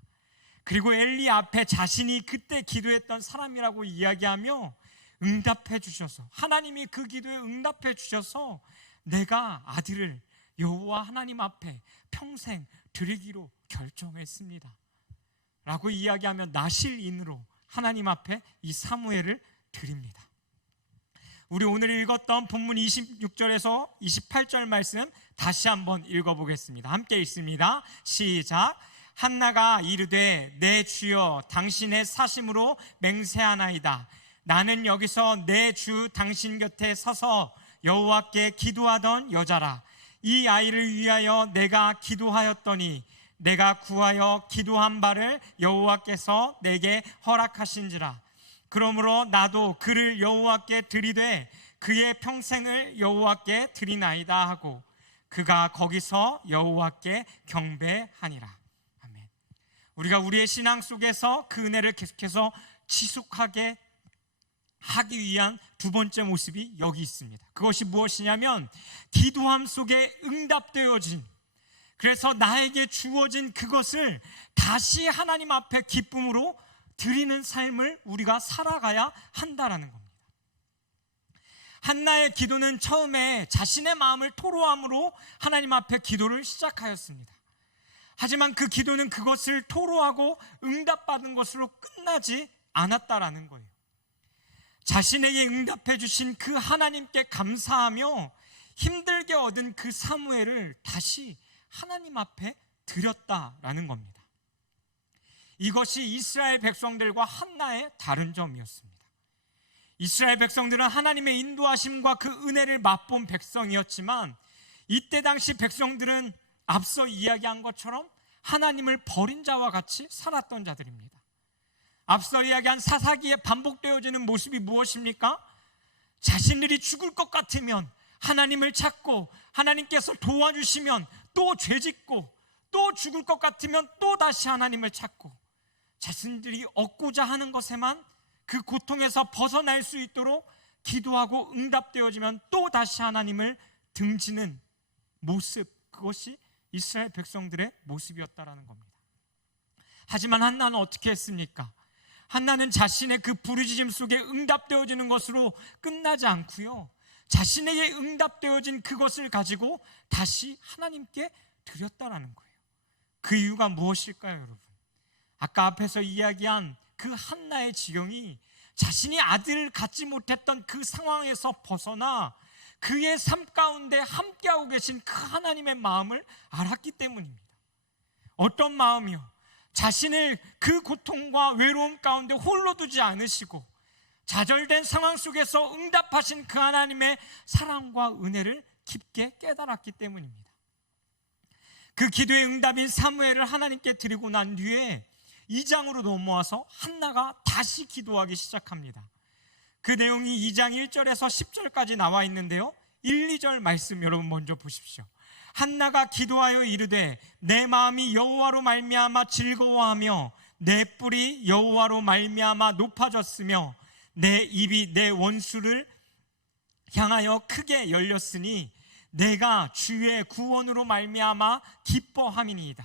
그리고 엘리 앞에 자신이 그때 기도했던 사람이라고 이야기하며 응답해 주셔서, 하나님이 그 기도에 응답해 주셔서 내가 아들을 여호와 하나님 앞에 평생 드리기로 결정했습니다 라고 이야기하며 나실인으로 하나님 앞에 이 사무엘을 드립니다. 우리 오늘 읽었던 본문 26절에서 28절 말씀 다시 한번 읽어보겠습니다. 함께 읽습니다. 시작. 한나가 이르되 내 주여 당신의 사심으로 맹세하나이다. 나는 여기서 내 주 당신 곁에 서서 여호와께 기도하던 여자라. 이 아이를 위하여 내가 기도하였더니 내가 구하여 기도한 바를 여호와께서 내게 허락하신지라. 그러므로 나도 그를 여호와께 드리되 그의 평생을 여호와께 드리나이다 하고 그가 거기서 여호와께 경배하니라. 아멘. 우리가 우리의 신앙 속에서 그 은혜를 계속해서 지속하게 하기 위한 두 번째 모습이 여기 있습니다. 그것이 무엇이냐면 기도함 속에 응답되어진, 그래서 나에게 주어진 그것을 다시 하나님 앞에 기쁨으로 드리는 삶을 우리가 살아가야 한다라는 겁니다. 한나의 기도는 처음에 자신의 마음을 토로함으로 하나님 앞에 기도를 시작하였습니다. 하지만 그 기도는 그것을 토로하고 응답받은 것으로 끝나지 않았다라는 거예요. 자신에게 응답해 주신 그 하나님께 감사하며 힘들게 얻은 그 사무엘을 다시 하나님 앞에 드렸다라는 겁니다. 이것이 이스라엘 백성들과 한나의 다른 점이었습니다. 이스라엘 백성들은 하나님의 인도하심과 그 은혜를 맛본 백성이었지만 이때 당시 백성들은 앞서 이야기한 것처럼 하나님을 버린 자와 같이 살았던 자들입니다. 앞서 이야기한 사사기에 반복되어지는 모습이 무엇입니까? 자신들이 죽을 것 같으면 하나님을 찾고 하나님께서 도와주시면 또 죄짓고 또 죽을 것 같으면 또 다시 하나님을 찾고 자신들이 얻고자 하는 것에만 그 고통에서 벗어날 수 있도록 기도하고 응답되어지면 또 다시 하나님을 등지는 모습, 그것이 이스라엘 백성들의 모습이었다라는 겁니다. 하지만 한나는 어떻게 했습니까? 한나는 자신의 그 부르짖음 속에 응답되어지는 것으로 끝나지 않고요, 자신에게 응답되어진 그것을 가지고 다시 하나님께 드렸다라는 거예요. 그 이유가 무엇일까요, 여러분? 아까 앞에서 이야기한 그 한나의 지경이 자신이 아들을 갖지 못했던 그 상황에서 벗어나 그의 삶 가운데 함께하고 계신 그 하나님의 마음을 알았기 때문입니다. 어떤 마음이요? 자신을 그 고통과 외로움 가운데 홀로 두지 않으시고 좌절된 상황 속에서 응답하신 그 하나님의 사랑과 은혜를 깊게 깨달았기 때문입니다. 그 기도의 응답인 사무엘을 하나님께 드리고 난 뒤에 2장으로 넘어와서 한나가 다시 기도하기 시작합니다. 그 내용이 2장 1절에서 10절까지 나와 있는데요, 1, 2절 말씀 여러분 먼저 보십시오. 한나가 기도하여 이르되 내 마음이 여호와로 말미암아 즐거워하며 내 뿔이 여호와로 말미암아 높아졌으며 내 입이 내 원수를 향하여 크게 열렸으니 내가 주의 구원으로 말미암아 기뻐함이니이다.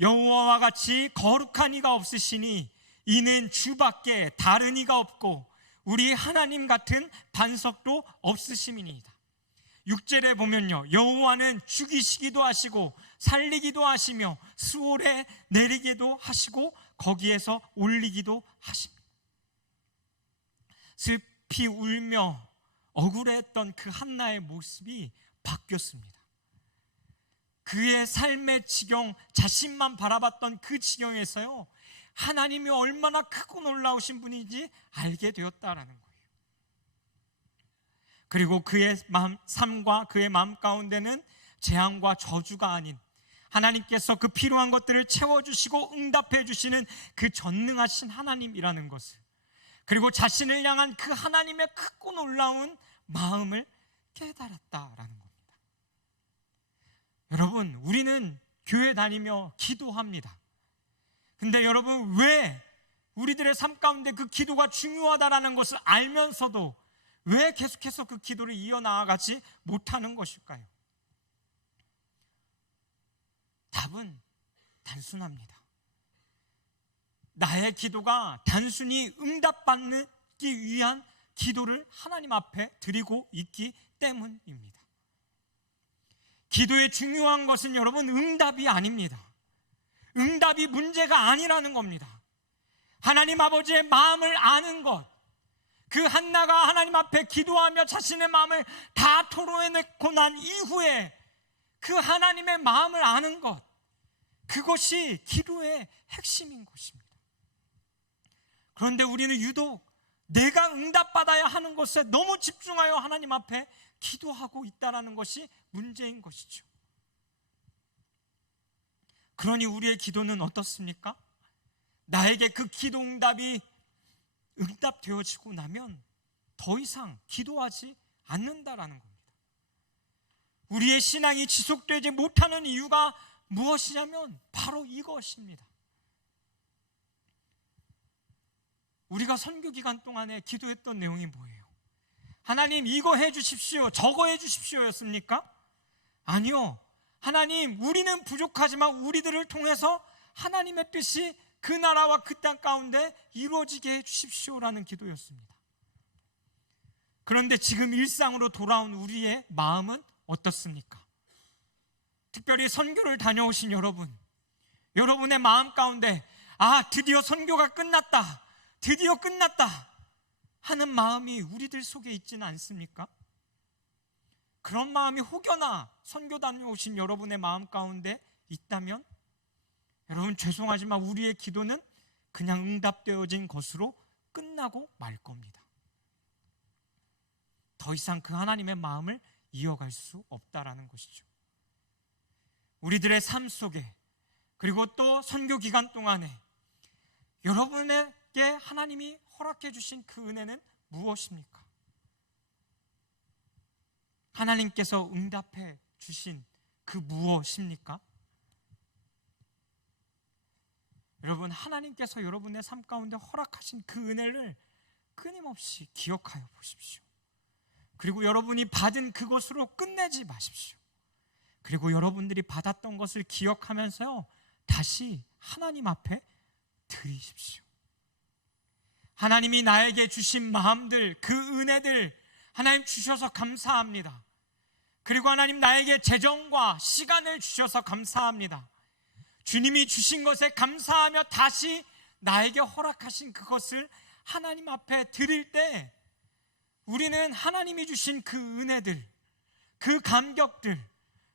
여호와와 같이 거룩한 이가 없으시니 이는 주밖에 다른 이가 없고 우리 하나님 같은 반석도 없으심이니이다. 6절에 보면요, 여호와는 죽이시기도 하시고 살리기도 하시며 수월에 내리기도 하시고 거기에서 올리기도 하십니다. 슬피 울며 억울했던 그 한나의 모습이 바뀌었습니다. 그의 삶의 지경, 자신만 바라봤던 그 지경에서요, 하나님이 얼마나 크고 놀라우신 분인지 알게 되었다라는 거예요. 그리고 그의 삶과 그의 마음 가운데는 재앙과 저주가 아닌 하나님께서 그 필요한 것들을 채워주시고 응답해 주시는 그 전능하신 하나님이라는 것을, 그리고 자신을 향한 그 하나님의 크고 놀라운 마음을 깨달았다라는 겁니다. 여러분, 우리는 교회 다니며 기도합니다. 근데 여러분, 왜 우리들의 삶 가운데 그 기도가 중요하다라는 것을 알면서도 왜 계속해서 그 기도를 이어나가지 못하는 것일까요? 답은 단순합니다. 나의 기도가 단순히 응답받기 위한 기도를 하나님 앞에 드리고 있기 때문입니다. 기도의 중요한 것은 여러분, 응답이 아닙니다. 응답이 문제가 아니라는 겁니다. 하나님 아버지의 마음을 아는 것, 그 한나가 하나님 앞에 기도하며 자신의 마음을 다 토로해내고 난 이후에 그 하나님의 마음을 아는 것, 그것이 기도의 핵심인 것입니다. 그런데 우리는 유독 내가 응답받아야 하는 것에 너무 집중하여 하나님 앞에 기도하고 있다는 것이 문제인 것이죠. 그러니 우리의 기도는 어떻습니까? 나에게 그 기도 응답이 응답되어지고 나면 더 이상 기도하지 않는다라는 겁니다. 우리의 신앙이 지속되지 못하는 이유가 무엇이냐면 바로 이것입니다. 우리가 선교 기간 동안에 기도했던 내용이 뭐예요? 하나님, 이거 해주십시오, 저거 해주십시오 였습니까? 아니요. 하나님, 우리는 부족하지만 우리들을 통해서 하나님의 뜻이 그 나라와 그 땅 가운데 이루어지게 해주십시오라는 기도였습니다. 그런데 지금 일상으로 돌아온 우리의 마음은 어떻습니까? 특별히 선교를 다녀오신 여러분, 여러분의 마음 가운데 드디어 선교가 끝났다, 드디어 끝났다 하는 마음이 우리들 속에 있지는 않습니까? 그런 마음이 혹여나 선교 다녀오신 여러분의 마음 가운데 있다면 여러분, 죄송하지만 우리의 기도는 그냥 응답되어진 것으로 끝나고 말 겁니다. 더 이상 그 하나님의 마음을 이어갈 수 없다라는 것이죠. 우리들의 삶 속에, 그리고 또 선교 기간 동안에 여러분의 저에게 하나님이 허락해 주신 그 은혜는 무엇입니까? 하나님께서 응답해 주신 그 무엇입니까? 여러분, 하나님께서 여러분의 삶 가운데 허락하신 그 은혜를 끊임없이 기억하여 보십시오. 그리고 여러분이 받은 그것으로 끝내지 마십시오. 그리고 여러분들이 받았던 것을 기억하면서요, 다시 하나님 앞에 드리십시오. 하나님이 나에게 주신 마음들, 그 은혜들 하나님 주셔서 감사합니다. 그리고 하나님 나에게 재정과 시간을 주셔서 감사합니다. 주님이 주신 것에 감사하며 다시 나에게 허락하신 그것을 하나님 앞에 드릴 때 우리는 하나님이 주신 그 은혜들, 그 감격들,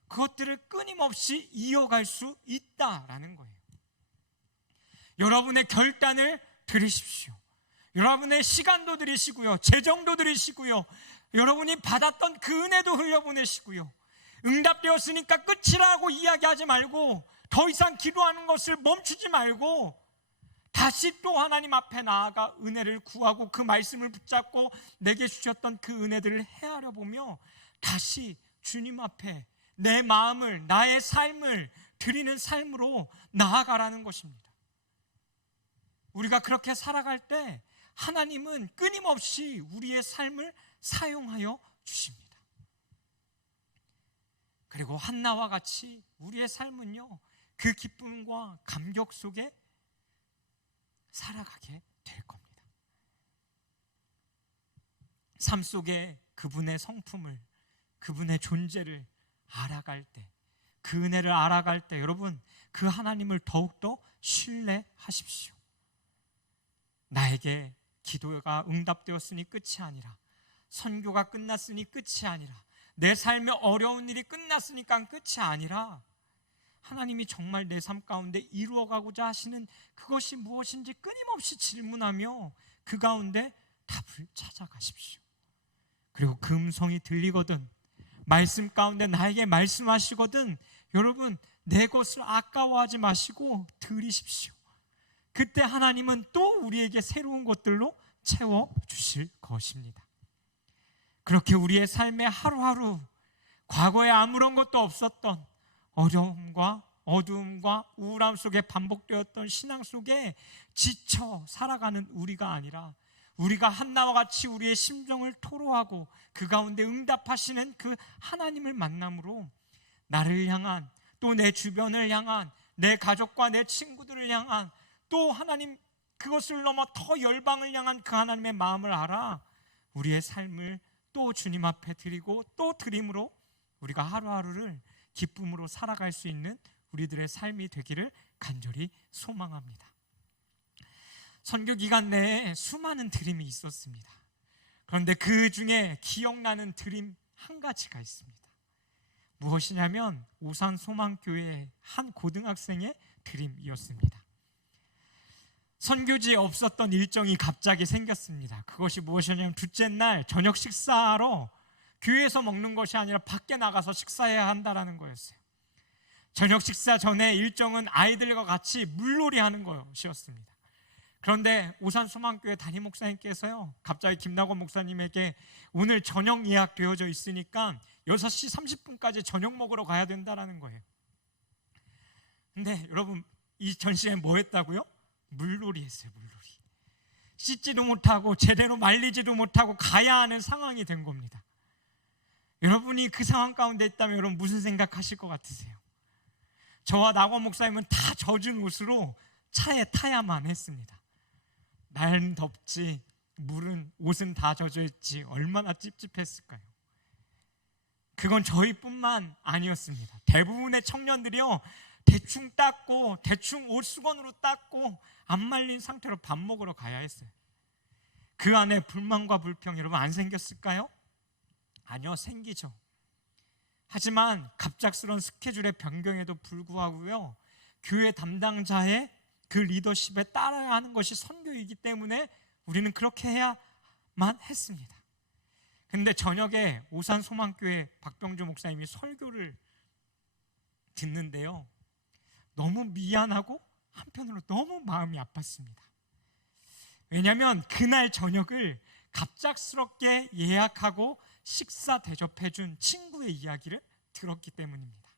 그것들을 끊임없이 이어갈 수 있다라는 거예요. 여러분의 결단을 드리십시오. 여러분의 시간도 드리시고요, 재정도 드리시고요, 여러분이 받았던 그 은혜도 흘려보내시고요, 응답되었으니까 끝이라고 이야기하지 말고 더 이상 기도하는 것을 멈추지 말고 다시 또 하나님 앞에 나아가 은혜를 구하고 그 말씀을 붙잡고 내게 주셨던 그 은혜들을 헤아려 보며 다시 주님 앞에 내 마음을, 나의 삶을 드리는 삶으로 나아가라는 것입니다. 우리가 그렇게 살아갈 때 하나님은 끊임없이 우리의 삶을 사용하여 주십니다. 그리고 한나와 같이 우리의 삶은요, 그 기쁨과 감격 속에 살아가게 될 겁니다. 삶 속에 그분의 성품을, 그분의 존재를 알아갈 때, 그 은혜를 알아갈 때 여러분, 그 하나님을 더욱더 신뢰하십시오. 나에게 기도가 응답되었으니 끝이 아니라, 선교가 끝났으니 끝이 아니라, 내 삶의 어려운 일이 끝났으니까 끝이 아니라 하나님이 정말 내 삶 가운데 이루어가고자 하시는 그것이 무엇인지 끊임없이 질문하며 그 가운데 답을 찾아가십시오. 그리고 그 음성이 들리거든, 말씀 가운데 나에게 말씀하시거든, 여러분 내 것을 아까워하지 마시고 드리십시오. 그때 하나님은 또 우리에게 새로운 것들로 채워주실 것입니다. 그렇게 우리의 삶의 하루하루, 과거에 아무런 것도 없었던 어려움과 어두움과 우울함 속에 반복되었던 신앙 속에 지쳐 살아가는 우리가 아니라, 우리가 한나와 같이 우리의 심정을 토로하고 그 가운데 응답하시는 그 하나님을 만남으로 나를 향한, 또 내 주변을 향한, 내 가족과 내 친구들을 향한, 또 하나님 그것을 넘어 더 열방을 향한 그 하나님의 마음을 알아 우리의 삶을 또 주님 앞에 드리고 또 드림으로 우리가 하루하루를 기쁨으로 살아갈 수 있는 우리들의 삶이 되기를 간절히 소망합니다. 선교 기간 내에 수많은 드림이 있었습니다. 그런데 그 중에 기억나는 드림 한 가지가 있습니다. 무엇이냐면 오산 소망교회의 한 고등학생의 드림이었습니다. 선교지에 없었던 일정이 갑자기 생겼습니다. 그것이 무엇이냐면 둘째 날 저녁 식사하러 교회에서 먹는 것이 아니라 밖에 나가서 식사해야 한다는 거였어요. 저녁 식사 전에 일정은 아이들과 같이 물놀이 하는 것이었습니다. 그런데 오산 소망교회 담임 목사님께서요, 갑자기 김나건 목사님에게 오늘 저녁 예약되어져 있으니까 6시 30분까지 저녁 먹으러 가야 된다는 거예요. 근데 여러분, 이 전시에 뭐 했다고요? 물놀이 했어요. 물놀이. 씻지도 못하고 제대로 말리지도 못하고 가야 하는 상황이 된 겁니다. 여러분이 그 상황 가운데 있다면 여러분 무슨 생각하실 것 같으세요? 저와 나건 목사님은 다 젖은 옷으로 차에 타야만 했습니다. 날은 덥지, 옷은 다 젖어 있지, 얼마나 찝찝했을까요? 그건 저희뿐만 아니었습니다. 대부분의 청년들이요, 대충 닦고 대충 옷 수건으로 닦고 안 말린 상태로 밥 먹으러 가야 했어요. 그 안에 불만과 불평 여러분 안 생겼을까요? 아니요, 생기죠. 하지만 갑작스러운 스케줄의 변경에도 불구하고요, 교회 담당자의 그 리더십에 따라야 하는 것이 선교이기 때문에 우리는 그렇게 해야만 했습니다. 근데 저녁에 오산 소망교회 박병주 목사님이 설교를 듣는데요, 너무 미안하고 한편으로 너무 마음이 아팠습니다. 왜냐하면 그날 저녁을 갑작스럽게 예약하고 식사 대접해준 친구의 이야기를 들었기 때문입니다.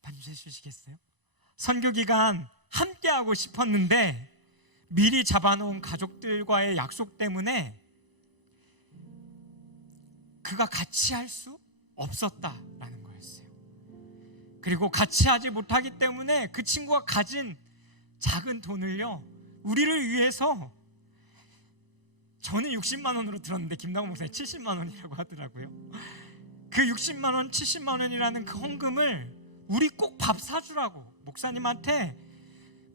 반주해 주시겠어요? 선교 기간 함께 하고 싶었는데 미리 잡아놓은 가족들과의 약속 때문에 그가 같이 할 수 없었다라는 거였어요. 그리고 같이 하지 못하기 때문에 그 친구가 가진 작은 돈을요, 우리를 위해서, 저는 60만 원으로 들었는데 김남훈 목사님 70만 원이라고 하더라고요. 그 60만 원, 70만 원이라는 그 헌금을 우리 꼭 밥 사주라고 목사님한테,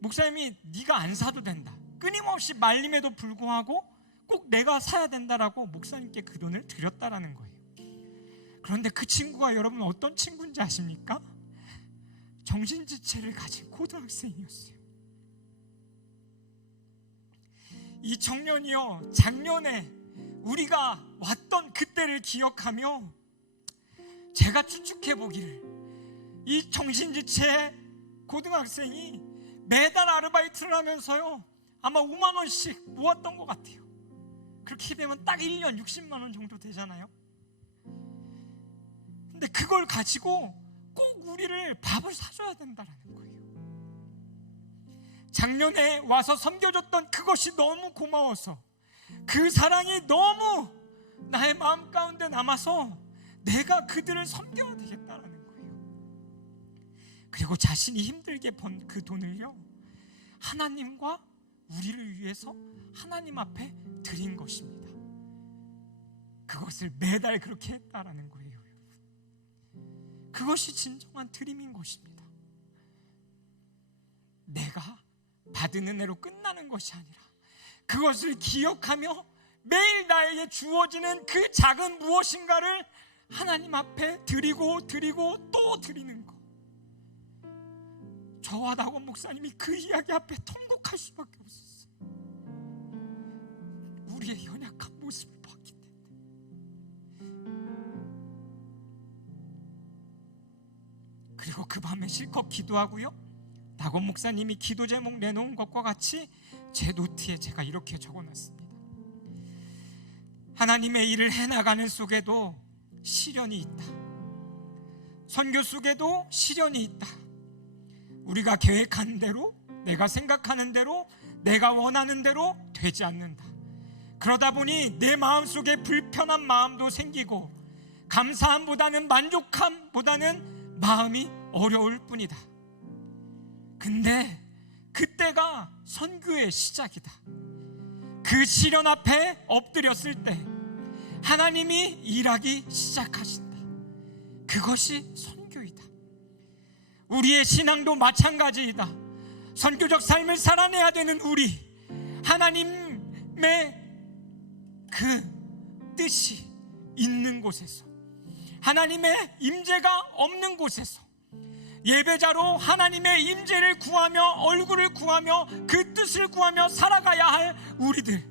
목사님이 네가 안 사도 된다, 끊임없이 말림에도 불구하고 꼭 내가 사야 된다라고 목사님께 그 돈을 드렸다라는 거예요. 그런데 그 친구가 여러분 어떤 친구인지 아십니까? 정신지체를 가진 고등학생이었어요. 이 청년이요, 작년에 우리가 왔던 그때를 기억하며 제가 추측해 보기를 이 정신지체 고등학생이 매달 아르바이트를 하면서요 아마 5만 원씩 모았던 것 같아요. 그렇게 되면 딱 1년 60만 원 정도 되잖아요. 근데 그걸 가지고 꼭 우리를 밥을 사줘야 된다라는 거예요. 작년에 와서 섬겨줬던 그것이 너무 고마워서, 그 사랑이 너무 나의 마음 가운데 남아서 내가 그들을 섬겨야 되겠다라는 거예요. 그리고 자신이 힘들게 번 그 돈을요, 하나님과 우리를 위해서 하나님 앞에 드린 것입니다. 그것을 매달 그렇게 했다라는 거예요. 그것이 진정한 드림인 것입니다. 내가 받은 은혜로 끝나는 것이 아니라 그것을 기억하며 매일 나에게 주어지는 그 작은 무엇인가를 하나님 앞에 드리고 또 드리는 것. 저와 나곤 목사님이 그 이야기 앞에 통곡할 수밖에 없었어요. 우리의 연약한 모습을 봤기 때문에. 그리고 그 밤에 실컷 기도하고요, 나곤 목사님이 기도 제목 내놓은 것과 같이 제 노트에 제가 이렇게 적어놨습니다. 하나님의 일을 해나가는 속에도 시련이 있다. 선교 속에도 시련이 있다. 우리가 계획하는 대로, 내가 생각하는 대로, 내가 원하는 대로 되지 않는다. 그러다 보니 내 마음속에 불편한 마음도 생기고 감사함보다는 만족함보다는 마음이 어려울 뿐이다. 근데 그때가 선교의 시작이다. 그 시련 앞에 엎드렸을 때 하나님이 일하기 시작하신다. 그것이 선교이다. 우리의 신앙도 마찬가지이다. 선교적 삶을 살아내야 되는 우리, 하나님의 그 뜻이 있는 곳에서, 하나님의 임재가 없는 곳에서 예배자로 하나님의 임재를 구하며 얼굴을 구하며 그 뜻을 구하며 살아가야 할 우리들,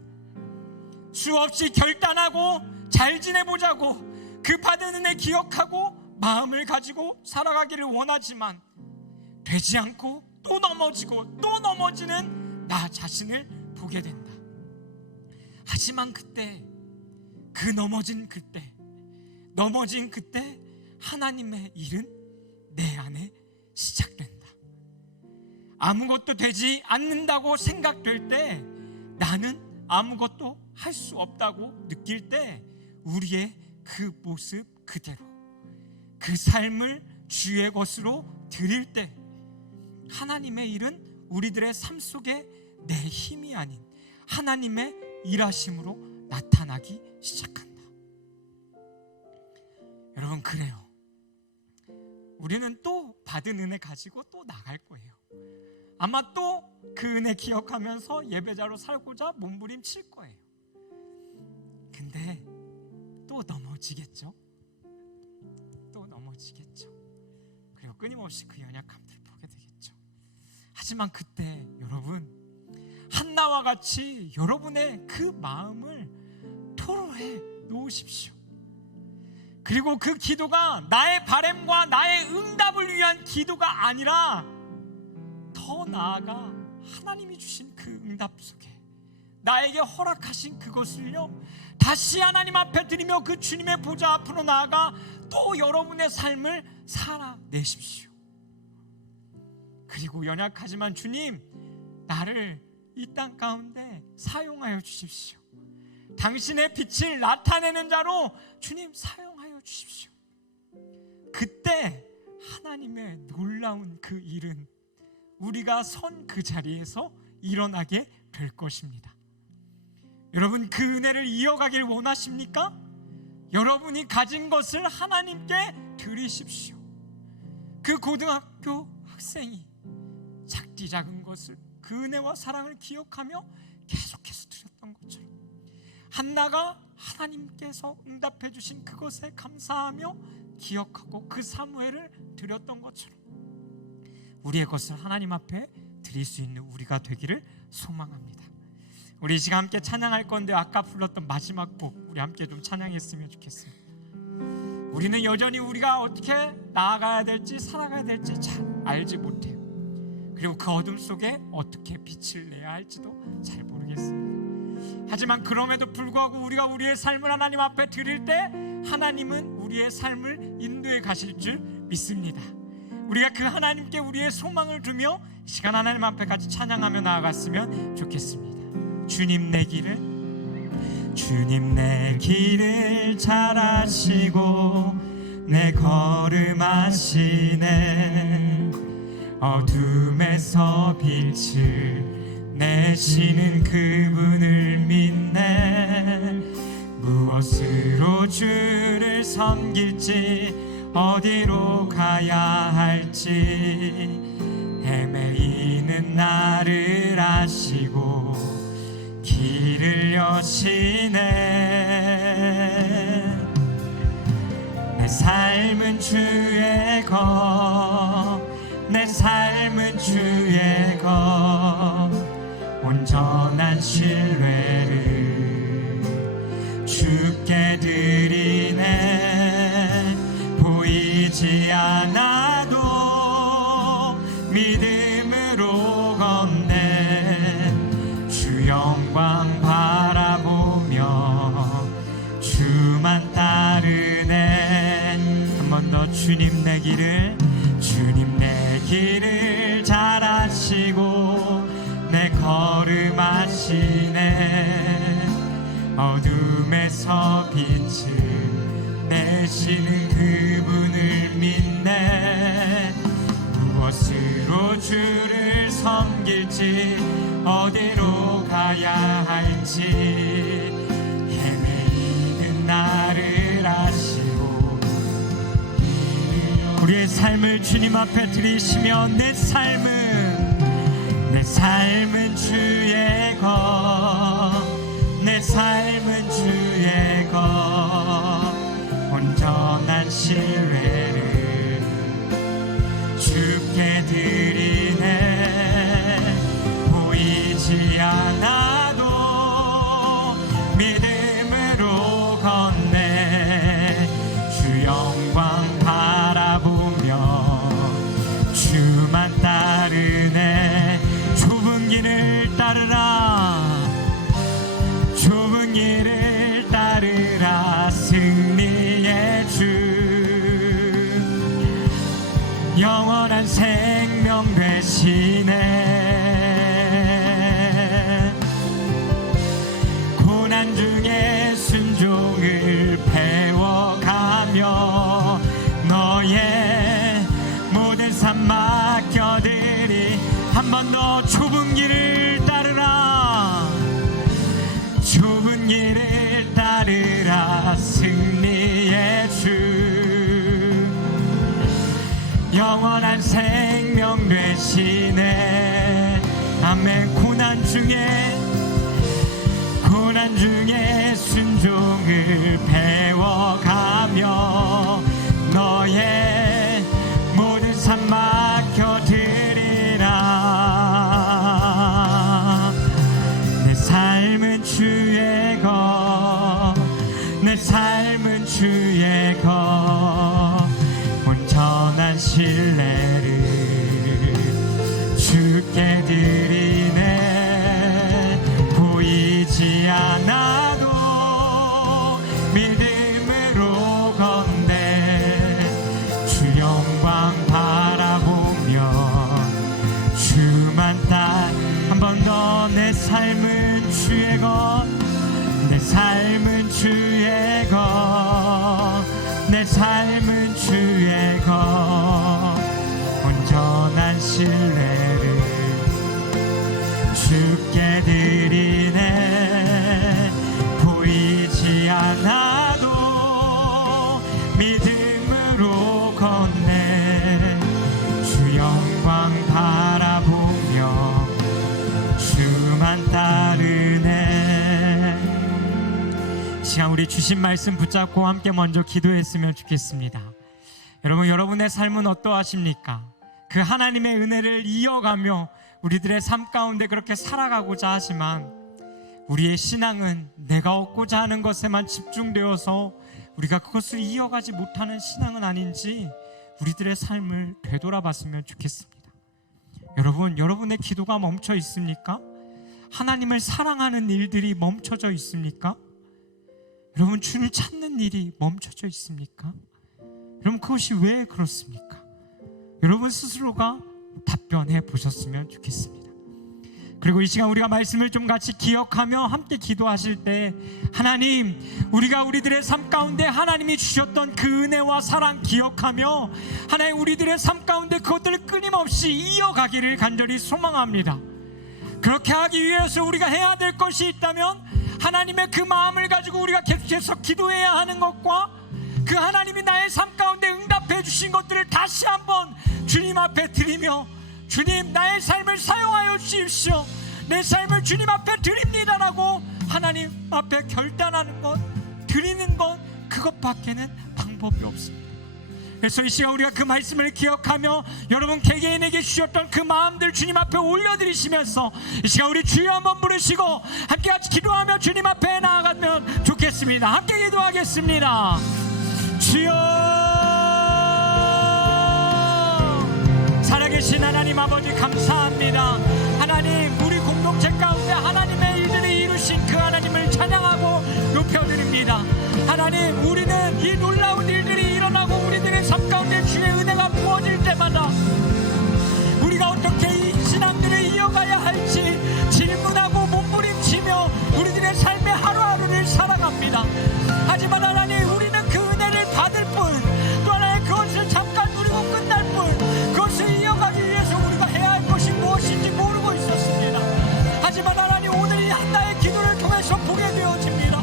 수없이 결단하고 잘 지내보자고 그 받은 은혜 기억하고 마음을 가지고 살아가기를 원하지만 되지 않고 또 넘어지고 또 넘어지는 나 자신을 보게 된다. 하지만 그때, 그 넘어진 그때 하나님의 일은 내 안에 시작된다. 아무것도 되지 않는다고 생각될 때, 나는 아무것도 할 수 없다고 느낄 때, 우리의 그 모습 그대로 그 삶을 주의 것으로 드릴 때 하나님의 일은 우리들의 삶 속에 내 힘이 아닌 하나님의 일하심으로 나타나기 시작한다. 여러분, 그래요. 우리는 또 받은 은혜 가지고 또 나갈 거예요. 아마 또 그 은혜 기억하면서 예배자로 살고자 몸부림칠 거예요. 근데 또 넘어지겠죠. 그리고 끊임없이 그 연약함들을 보게 되겠죠. 하지만 그때 여러분, 한나와 같이 여러분의 그 마음을 토로해 놓으십시오. 그리고 그 기도가 나의 바램과 나의 응답을 위한 기도가 아니라 더 나아가 하나님이 주신 그 응답 속에 나에게 허락하신 그것을요 다시 하나님 앞에 드리며 그 주님의 보좌 앞으로 나아가 또 여러분의 삶을 살아내십시오. 그리고 연약하지만 주님, 나를 이 땅 가운데 사용하여 주십시오. 당신의 빛을 나타내는 자로 주님 사용하여 주십시오. 그때 하나님의 놀라운 그 일은 우리가 선 그 자리에서 일어나게 될 것입니다. 여러분, 그 은혜를 이어가길 원하십니까? 여러분이 가진 것을 하나님께 드리십시오. 그 고등학교 학생이 작디 작은 것을 그 은혜와 사랑을 기억하며 계속해서 드렸던 것처럼, 한나가 하나님께서 응답해 주신 그것에 감사하며 기억하고 그 사무엘을 드렸던 것처럼 우리의 것을 하나님 앞에 드릴 수 있는 우리가 되기를 소망합니다. 우리 이 시간 함께 찬양할 건데, 아까 불렀던 마지막 곡 우리 함께 좀 찬양했으면 좋겠어요. 우리는 여전히 우리가 어떻게 나아가야 될지 살아가야 될지 잘 알지 못해요. 그리고 그 어둠 속에 어떻게 빛을 내야 할지도 잘 모르겠습니다. 하지만 그럼에도 불구하고 우리가 우리의 삶을 하나님 앞에 드릴 때 하나님은 우리의 삶을 인도해 가실 줄 믿습니다. 우리가 그 하나님께 우리의 소망을 두며 시간 하나님 앞에 같이 찬양하며 나아갔으면 좋겠습니다. 주님 내 길을 잘 아시고 내 걸음 아시네. 어둠에서 빛을 내시는 그분을 믿네. 무엇으로 주를 섬길지 어디로 가야 할지 헤매이는 나를 아시고 길을 여시네. 내 삶은 주의 것, 내 삶은 주의 것, 온전한 신뢰를 주께 드리네. 보이지 않아도 믿음으로 걷네. 주 영광 바라보며 주만 따르네. 한 번 더. 주님 내 길을 잘 아시고 내 걸음 아시네. 어둠에서 빛을 내시는 그분을 믿네. 무엇으로 주를 섬길지 어디로 가야 할지 헤매이는 나를 아시고 우리의 삶을 주님 앞에 드리시며 내 삶은 주의 것, 내 삶은 주의 것, 온전한 신뢰를 주께 드리네. 보이지 않아도 믿음으로 걷네. 주 영광 바라보며 주만 따르네. 좁은 길을 따르라, 좁은 길을 따르라. 승리의 주, 영원한 생명 되시네. 고난 중에 순종을 배워가며 너의 모든 삶 맡겨드리. 한 번 더. 좁은 길을 따르라, 좁은 길을 따르라. 승리의 주, 영원한 생명 되시네. 아멘. 고난 중에 순종을 배워가며 너의 모든 삶 맡겨드리라. 내 삶은 주의 것, 내 삶은 주의 것, 온전한 신뢰를 주께 드리네. 주만 따 한 번 더 내 삶은 주의 것, 내 삶은 주의 것, 내 삶은 주의 것, 온전한 신뢰를 주께 드리네. 보이지 않아도 믿음으로 걷네. 주 영광 바라보며 주만 따르네. 시간 우리 주신 말씀 붙잡고 함께 먼저 기도했으면 좋겠습니다. 여러분, 여러분의 삶은 어떠하십니까? 그 하나님의 은혜를 이어가며 우리들의 삶 가운데 그렇게 살아가고자 하지만 우리의 신앙은 내가 얻고자 하는 것에만 집중되어서 우리가 그것을 이어가지 못하는 신앙은 아닌지 우리들의 삶을 되돌아봤으면 좋겠습니다. 여러분, 여러분의 기도가 멈춰 있습니까? 하나님을 사랑하는 일들이 멈춰져 있습니까? 여러분, 주를 찾는 일이 멈춰져 있습니까? 여러분, 그것이 왜 그렇습니까? 여러분 스스로가 답변해 보셨으면 좋겠습니다. 그리고 이 시간 우리가 말씀을 좀 같이 기억하며 함께 기도하실 때, 하나님, 우리가 우리들의 삶 가운데 하나님이 주셨던 그 은혜와 사랑 기억하며 하나님 우리들의 삶 가운데 그것들을 끊임없이 이어가기를 간절히 소망합니다. 그렇게 하기 위해서 우리가 해야 될 것이 있다면 하나님의 그 마음을 가지고 우리가 계속해서 기도해야 하는 것과 그 하나님이 나의 삶 가운데 응답해 주신 것들을 다시 한번 주님 앞에 드리며, 주님, 나의 삶을 사용하여 주십시오, 내 삶을 주님 앞에 드립니다라고 하나님 앞에 결단하는 것, 드리는 것, 그것밖에는 방법이 없습니다. 그래서 이 시간 우리가 그 말씀을 기억하며 여러분 개개인에게 주셨던 그 마음들 주님 앞에 올려드리시면서 이 시간 우리 주여 한번 부르시고 함께 같이 기도하며 주님 앞에 나아가면 좋겠습니다. 함께 기도하겠습니다. 주여, 살아계신 하나님 아버지 감사합니다. 하나님, 우리 공동체 가운데 하나님의 일들을 이루신 그 하나님을 찬양하고 높여드립니다. 하나님, 우리는 이 놀라운 일들이 일어나고 우리들의 삶 가운데 주의 은혜가 부어질 때마다 우리가 어떻게 이 신앙들을 이어가야 할지 질문하고 몸부림치며 우리들의 삶의 하루하루를 살아갑니다. 하지만 하나님, 우리는 그 은혜를 받을 뿐, 또 하나의 그것을 잠깐 누리고 끝날 뿐, 그것을 이어가기 위해서 우리가 해야 할 것이 무엇인지 모르고 있었습니다. 하지만 하나님, 오늘 이 한나의 기도를 통해서 보게 되어집니다.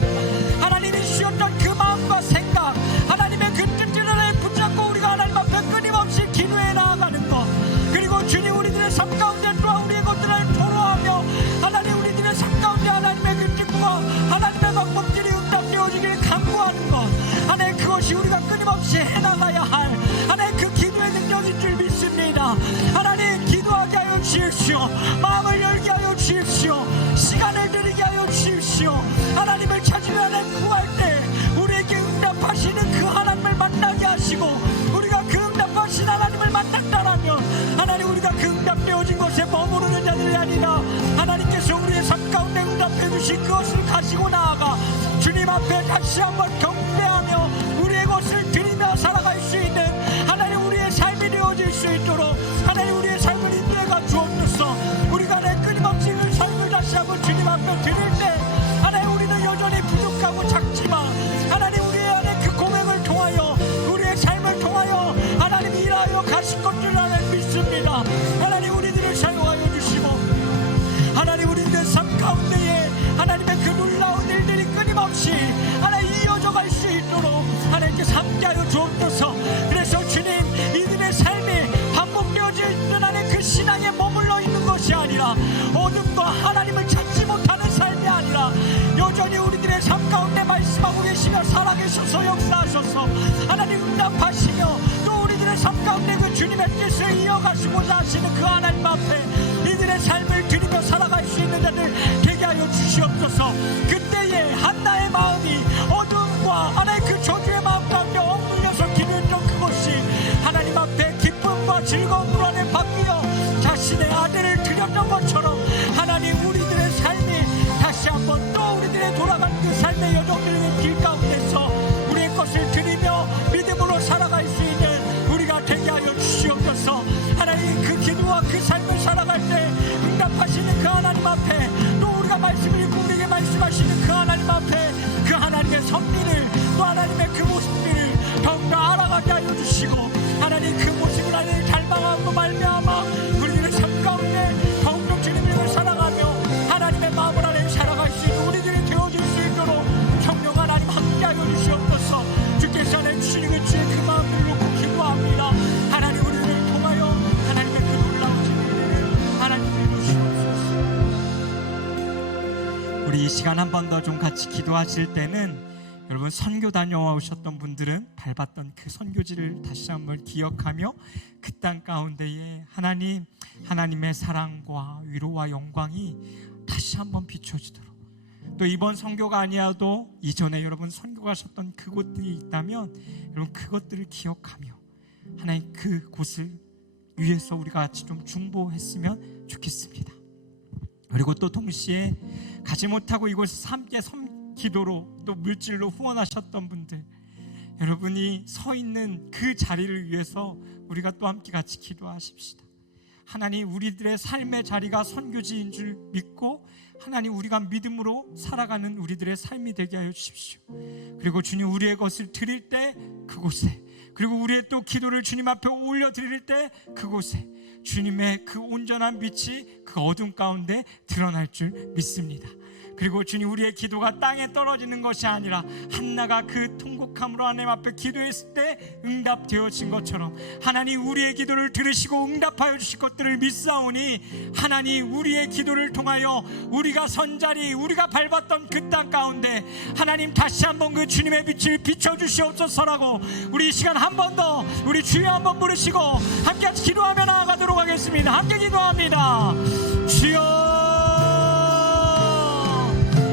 하나님이 주셨던 그 마음과 생각, 하나님의 그 뜻들을 붙잡고 우리가 하나님 앞에 끊임없이 기도해 나아가는 것, 그리고 주님, 우리들의 삶 가운데 또한 우리의 것들을 토로하며 하나님 우리들의 삶 가운데 하나님의 그 뜻과 하나님의 방법들이 응답되어지기를 간구하는 것, 하나님 그것이 우리가 끊임없이 해나가야 할 하나님 그 기도의 능력인 줄 믿습니다. 하나님, 기도하게 하여 주십시오. 마음을 열게 하여 주십시오. 시간을 드리게 하여 주십시오. 하나님을 찾으려 하나님 구할 때 우리에게 응답하시는 그 하나님을 만나게 하시고, 우리가 그 응답하신 하나님을 만났다라면 하나님, 우리가 그 응답되어진 곳에 머무르는 자들이 아니라 하나님께서 우리의 삶 가운데 응답해 주신 그것을 가지고 나아가 주님 앞에 다시 한번 경배하며 우리의 것을 드리며 살아갈 수 있는 하나님 우리의 삶이 되어질 수 있도록 하나님 우리의 삶을 인도해가 주옵소서. 우리가 내 끊임없이 그 삶을 다시 한번 주님 앞에 드릴 때 하나님, 우리는 여전히 부족하고 작지만 하나님, 우리의 안에 그 고백을 통하여 우리의 삶을 통하여 하나님 일하여 가실 것을 하나님 믿습니다. 하나님, 우리들을 사용하여 주시고 하나님, 우리들의 삶 가운데에 하나님의 그 놀라운 일들이 끊임없이 하나님 이어져 갈 수 있도록 하나님께서 함께하여 주옵소서. 그래서 주님, 이들의 삶이 반복되어질 듯 하는 그 신앙에 머물러 있는 것이 아니라, 어둠과 하나님을 찾지 못하는 삶이 아니라 여전히 우리들의 삶 가운데 말씀하고 계시며 살아계셔서 역사하셔서 하나님 응답하시며 또 우리들의 삶 가운데 그 주님의 뜻을 이어가시고자 하시는 그 하나님 앞에 이들의 삶을 드리며 살아갈 수 있는 자들 되게 하여 주시옵소서. 그때에 한나의 마음이 어둠과 하나의 그 저주의 마음 가운데 억눌려서 기도했던 그것이 하나님 앞에 기쁨과 즐거움으로 안에 바뀌어 자신의 아들을 드렸던 것처럼 하나님, 우리들의 삶이 다시 한번 또 우리들의 돌아가는 그 삶의 여정들의 길 가운데서 우리의 것을 드리며 믿음으로 살아갈 수 있는 우리가 되게 하여 주시옵소서. 하나님, 그 기도와 그 삶을 살아갈 때 앞에, 또 우리가 말씀을 읽고 우리에게 말씀하시는 그 하나님 앞에 그 하나님의 섭리를, 또 하나님의 그 모습들을 더욱더 알아가게 하여 주시고, 하나님 그 모습을 하나님 닮아가고 말미암아 우리들의 삶 가운데 더욱더 주님을 사랑하며 하나님의 마음을 하나님 살아갈 수 있는 우리들이 되어질 수 있도록 성령 하나님 함께하여 주시옵소서. 주께서 내주시는 그 주의 그 마음을 놓고 기도합니다. 하나님 우리를 통하여 하나님의 그 놀라운 진리를 하나님 해주시옵소서. 우리 이 시간 한 번 더 좀 같이 기도하실 때는 여러분 선교 다녀오셨던 분들은 밟았던 그 선교지를 다시 한번 기억하며 그 땅 가운데에 하나님의 사랑과 위로와 영광이 다시 한번 비춰지도록, 또 이번 선교가 아니어도 이전에 여러분 선교 가셨던 그곳들이 있다면 여러분 그것들을 기억하며 하나님 그곳을 위해서 우리가 같이 좀 중보했으면 좋겠습니다. 그리고 또 동시에 가지 못하고 이곳에서 함께 기도로 또 물질로 후원하셨던 분들, 여러분이 서 있는 그 자리를 위해서 우리가 또 함께 같이 기도하십시다. 하나님 우리들의 삶의 자리가 선교지인 줄 믿고 하나님 우리가 믿음으로 살아가는 우리들의 삶이 되게 하여 주십시오. 그리고 주님 우리의 것을 드릴 때 그곳에, 그리고 우리의 또 기도를 주님 앞에 올려드릴 때 그곳에 주님의 그 온전한 빛이 그 어둠 가운데 드러날 줄 믿습니다. 그리고 주님 우리의 기도가 땅에 떨어지는 것이 아니라 한나가 그 통곡함으로 하나님 앞에 기도했을 때 응답되어진 것처럼 하나님 우리의 기도를 들으시고 응답하여 주실 것들을 믿사오니 하나님 우리의 기도를 통하여 우리가 선 자리, 우리가 밟았던 그 땅 가운데 하나님 다시 한번 그 주님의 빛을 비춰주시옵소서라고 우리 이 시간 한 번 더 우리 주여 한번 부르시고 함께 같이 기도하며 나아가도록 하겠습니다. 함께 기도합니다. 주여,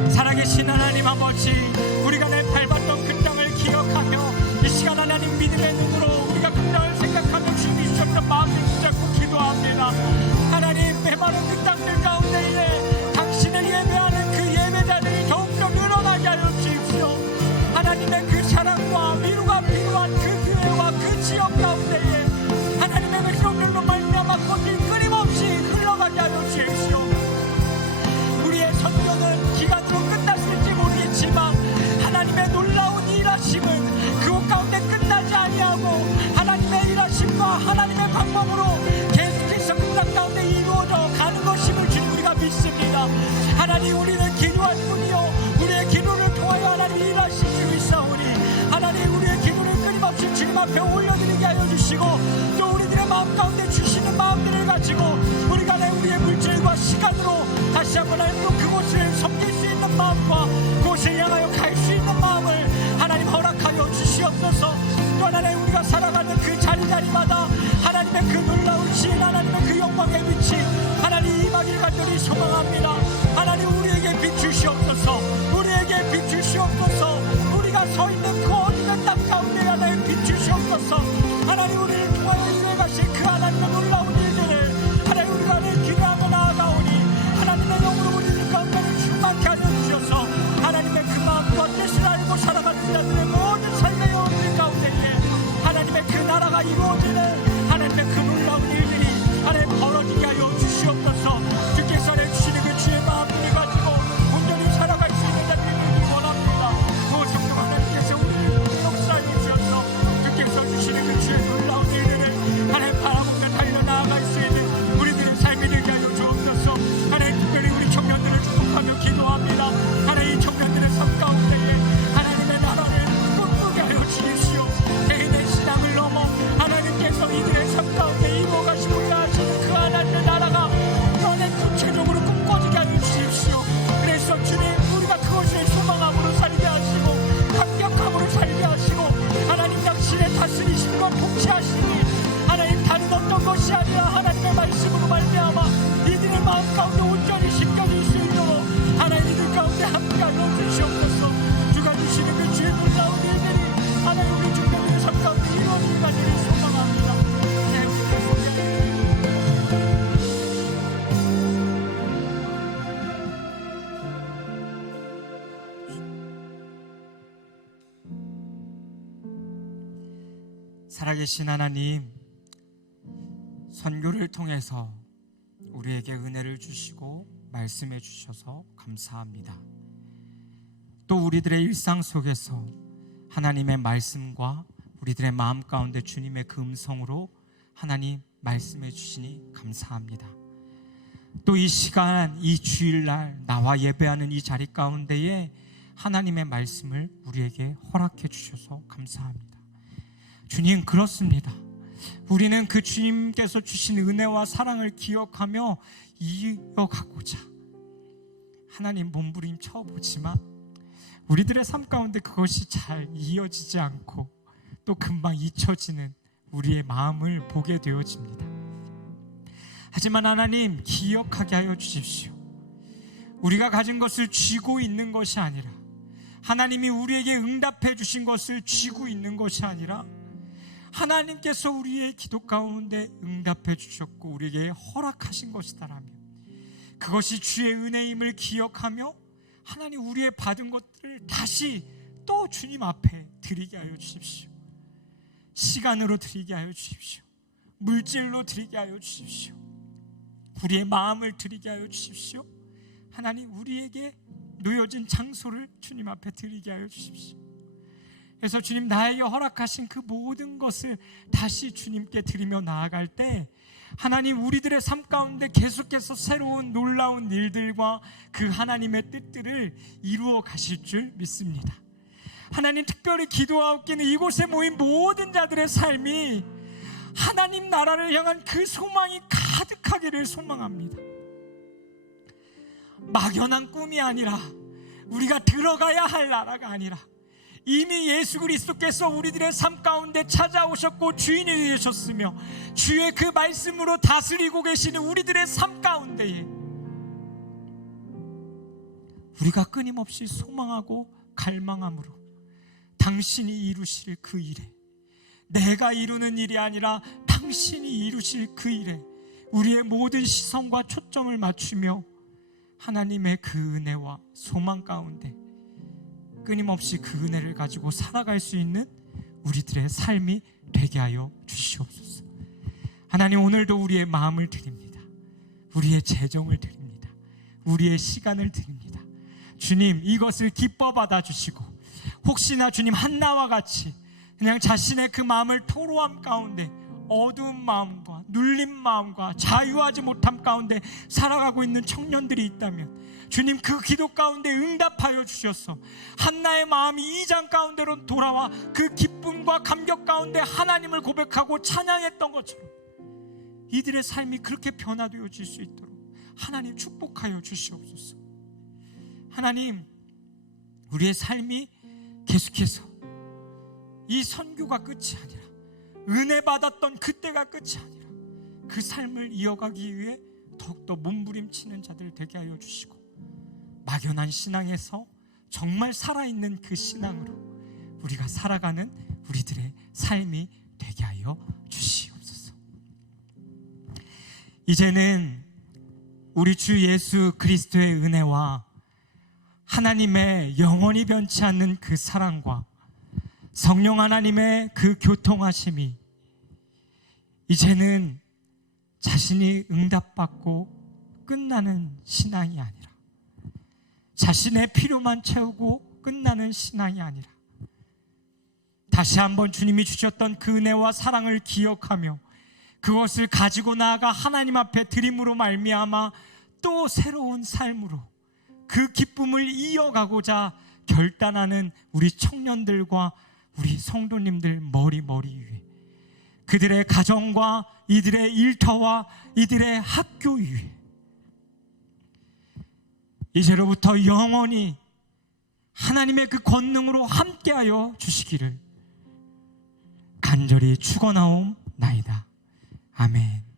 살아계신 하나님 아버지, 우리가 내 밟았던 그 땅을 기억하며 이 시간 하나님 믿음의 눈으로 우리가 그 땅을 생각하며 주님이 주셨던 마음을 붙잡고 기도합니다. 하나님 메마른 그 땅들 가운데에 당신을 예배하는 그 예배자들이 더욱더 늘어나게 하여 주십시오. 하나님의 그 사랑과 위로가 필요한 그 교회와 그 지역 가운데에 하나님의 백성들로 말미암아 꽃이 끊임없이 흘러가게 하여 주십시오. 우리의 선교는 기간으로 끝났을지 모르겠지만 하나님의 놀라운 일하심은 그곳 가운데 끝나지 아니하고 하나님의 일하심과 하나님의 방법으로 계속해서 그 땅 가운데 이루어져 가는 것임을 주님 우리가 믿습니다. 하나님 우리는 기도할 뿐이요 우리의 기도를 통하여 하나님 일하실 줄 있사오니 하나님 우리의 기도를 끊임없이 주님 앞에 올려드리게 하여 주시고 또 우리들의 마음 가운데 주시는 마음들을 가지고 우리가 내 우리의 물질과 시간으로 다시 한번 하나님 그곳을 섬길 수 있는 마음과 그곳을 향하여 갈 수 있는 마음을 하나님 허락하여 주시옵소서. 또 하나님 우리가 살아가는 그 자리자리마다 하나님의 그 놀라운 신, 하나님의 그 영광의 빛이 하나님 임하길 간절히 소망합니다. 하나님 우리에게 비추시옵소서. 우리에게 비추시옵소서. 우리가 서 있는 그 어디든 땅 가운데 하나님 비추시옵소서. 하나님 우리를 통하여 이루어가실 그 하나님의 놀라운 일들을 하나님 우리가 기도하며 나아가오니 하나님의 영으로 우리들 가운데를 충만케 하여 주셔서 하나님의 그 마음과 뜻을 알고 살아가는 자들의 모든 삶의 영혼들 가운데에 하나님의 그 나라가 이루어지는 하나님의 그 놀라운 일들이 하나님 벌어지게 하여 주시옵소서. 주께서 내주시는 그 주의 마음을 가지고 온전히 살아갈 수 있는 자들이 원합니다. 그 성령 하나님께서 우리를 역사해 주셔서 주께서 주시는 그 주의 놀라운 일들을 하나님 바라보며 달려나아갈 수 있는 우리들의 삶이 되게 하여 주옵소서. 하나님 특별히 우리 청년들을 축복하며 기도합니다. 하나님 이 청년들의 삶 가운데에 하나님의 나라를 꿈꾸게 하여 주십시오. 개인의 신앙을 넘어 하나님께서 이들의 삶 가운데 이루어가시고자 하시는 그 하나님의 나라가 너네 구체적으로 꿈꿔지게 하여 주십시오. 그래서 주님 우리가 그것을 소망함으로 살게 하시고 감격함으로 살게 하시고 하나님 당신의 다스리심과 통치하시니 하나님 다른 어떤 것이 아니라 하나님의 말씀으로 말미암아 이들의 마음 가운데 온전히 심겨질 수 있도록 하나님 이들 가운데 함께하여 주시옵소서. 주가 주시는 그 주의 놀라운 일들이 하나님 우리 주님의 삶 가운데 이루어지기 간절히 소망합니다. 네, 우리의 소개를 살아계신 하나님, 선교를 통해서 우리에게 은혜를 주시고 말씀해 주셔서 감사합니다. 또 우리들의 일상 속에서 하나님의 말씀과 우리들의 마음 가운데 주님의 그 음성으로 하나님 말씀해 주시니 감사합니다. 또 이 시간, 이 주일날 나와 예배하는 이 자리 가운데에 하나님의 말씀을 우리에게 허락해 주셔서 감사합니다. 주님, 그렇습니다. 우리는 그 주님께서 주신 은혜와 사랑을 기억하며 이어가고자 하나님 몸부림쳐 보지만 우리들의 삶 가운데 그것이 잘 이어지지 않고 또 금방 잊혀지는 우리의 마음을 보게 되어집니다. 하지만 하나님, 기억하게 하여 주십시오. 우리가 가진 것을 쥐고 있는 것이 아니라, 하나님이 우리에게 응답해 주신 것을 쥐고 있는 것이 아니라, 하나님께서 우리의 기도 가운데 응답해 주셨고 우리에게 허락하신 것이다라며, 그것이 주의 은혜임을 기억하며 하나님, 우리의 받은 것들을 다시 또 주님 앞에 드리게 하여 주십시오. 시간으로 드리게 하여 주십시오. 물질로 드리게 하여 주십시오. 우리의 마음을 드리게 하여 주십시오. 하나님, 우리에게 놓여진 장소를 주님 앞에 드리게 하여 주십시오. 그래서 주님, 나에게 허락하신 그 모든 것을 다시 주님께 드리며 나아갈 때 하나님, 우리들의 삶 가운데 계속해서 새로운 놀라운 일들과 그 하나님의 뜻들을 이루어 가실 줄 믿습니다. 하나님, 특별히 기도하옵기는 이곳에 모인 모든 자들의 삶이 하나님 나라를 향한 그 소망이 가득하기를 소망합니다. 막연한 꿈이 아니라, 우리가 들어가야 할 나라가 아니라, 이미 예수 그리스도께서 우리들의 삶 가운데 찾아오셨고 주인이 되셨으며 주의 그 말씀으로 다스리고 계시는 우리들의 삶 가운데에 우리가 끊임없이 소망하고 갈망함으로 당신이 이루실 그 일에, 내가 이루는 일이 아니라 당신이 이루실 그 일에 우리의 모든 시선과 초점을 맞추며 하나님의 그 은혜와 소망 가운데 끊임없이 그 은혜를 가지고 살아갈 수 있는 우리들의 삶이 되게 하여 주시옵소서. 하나님, 오늘도 우리의 마음을 드립니다. 우리의 재정을 드립니다. 우리의 시간을 드립니다. 주님, 이것을 기뻐 받아주시고 혹시나 주님, 한나와 같이 그냥 자신의 그 마음을 토로함 가운데 어두운 마음과 눌린 마음과 자유하지 못함 가운데 살아가고 있는 청년들이 있다면 주님, 그 기도 가운데 응답하여 주셔서 한나의 마음이 2장 가운데로 돌아와 그 기쁨과 감격 가운데 하나님을 고백하고 찬양했던 것처럼 이들의 삶이 그렇게 변화되어질 수 있도록 하나님 축복하여 주시옵소서. 하나님, 우리의 삶이 계속해서 이 선교가 끝이 아니라, 은혜 받았던 그때가 끝이 아니라 그 삶을 이어가기 위해 더욱더 몸부림치는 자들 되게 하여 주시고, 막연한 신앙에서 정말 살아있는 그 신앙으로 우리가 살아가는 우리들의 삶이 되게 하여 주시옵소서. 이제는 우리 주 예수 그리스도의 은혜와 하나님의 영원히 변치 않는 그 사랑과 성령 하나님의 그 교통하심이 이제는 자신이 응답받고 끝나는 신앙이 아니라, 자신의 필요만 채우고 끝나는 신앙이 아니라, 다시 한번 주님이 주셨던 그 은혜와 사랑을 기억하며 그것을 가지고 나아가 하나님 앞에 드림으로 말미암아 또 새로운 삶으로 그 기쁨을 이어가고자 결단하는 우리 청년들과 우리 성도님들 머리 위에, 그들의 가정과 이들의 일터와 이들의 학교 위에 이제로부터 영원히 하나님의 그 권능으로 함께하여 주시기를 간절히 축원하옵나이다. 아멘.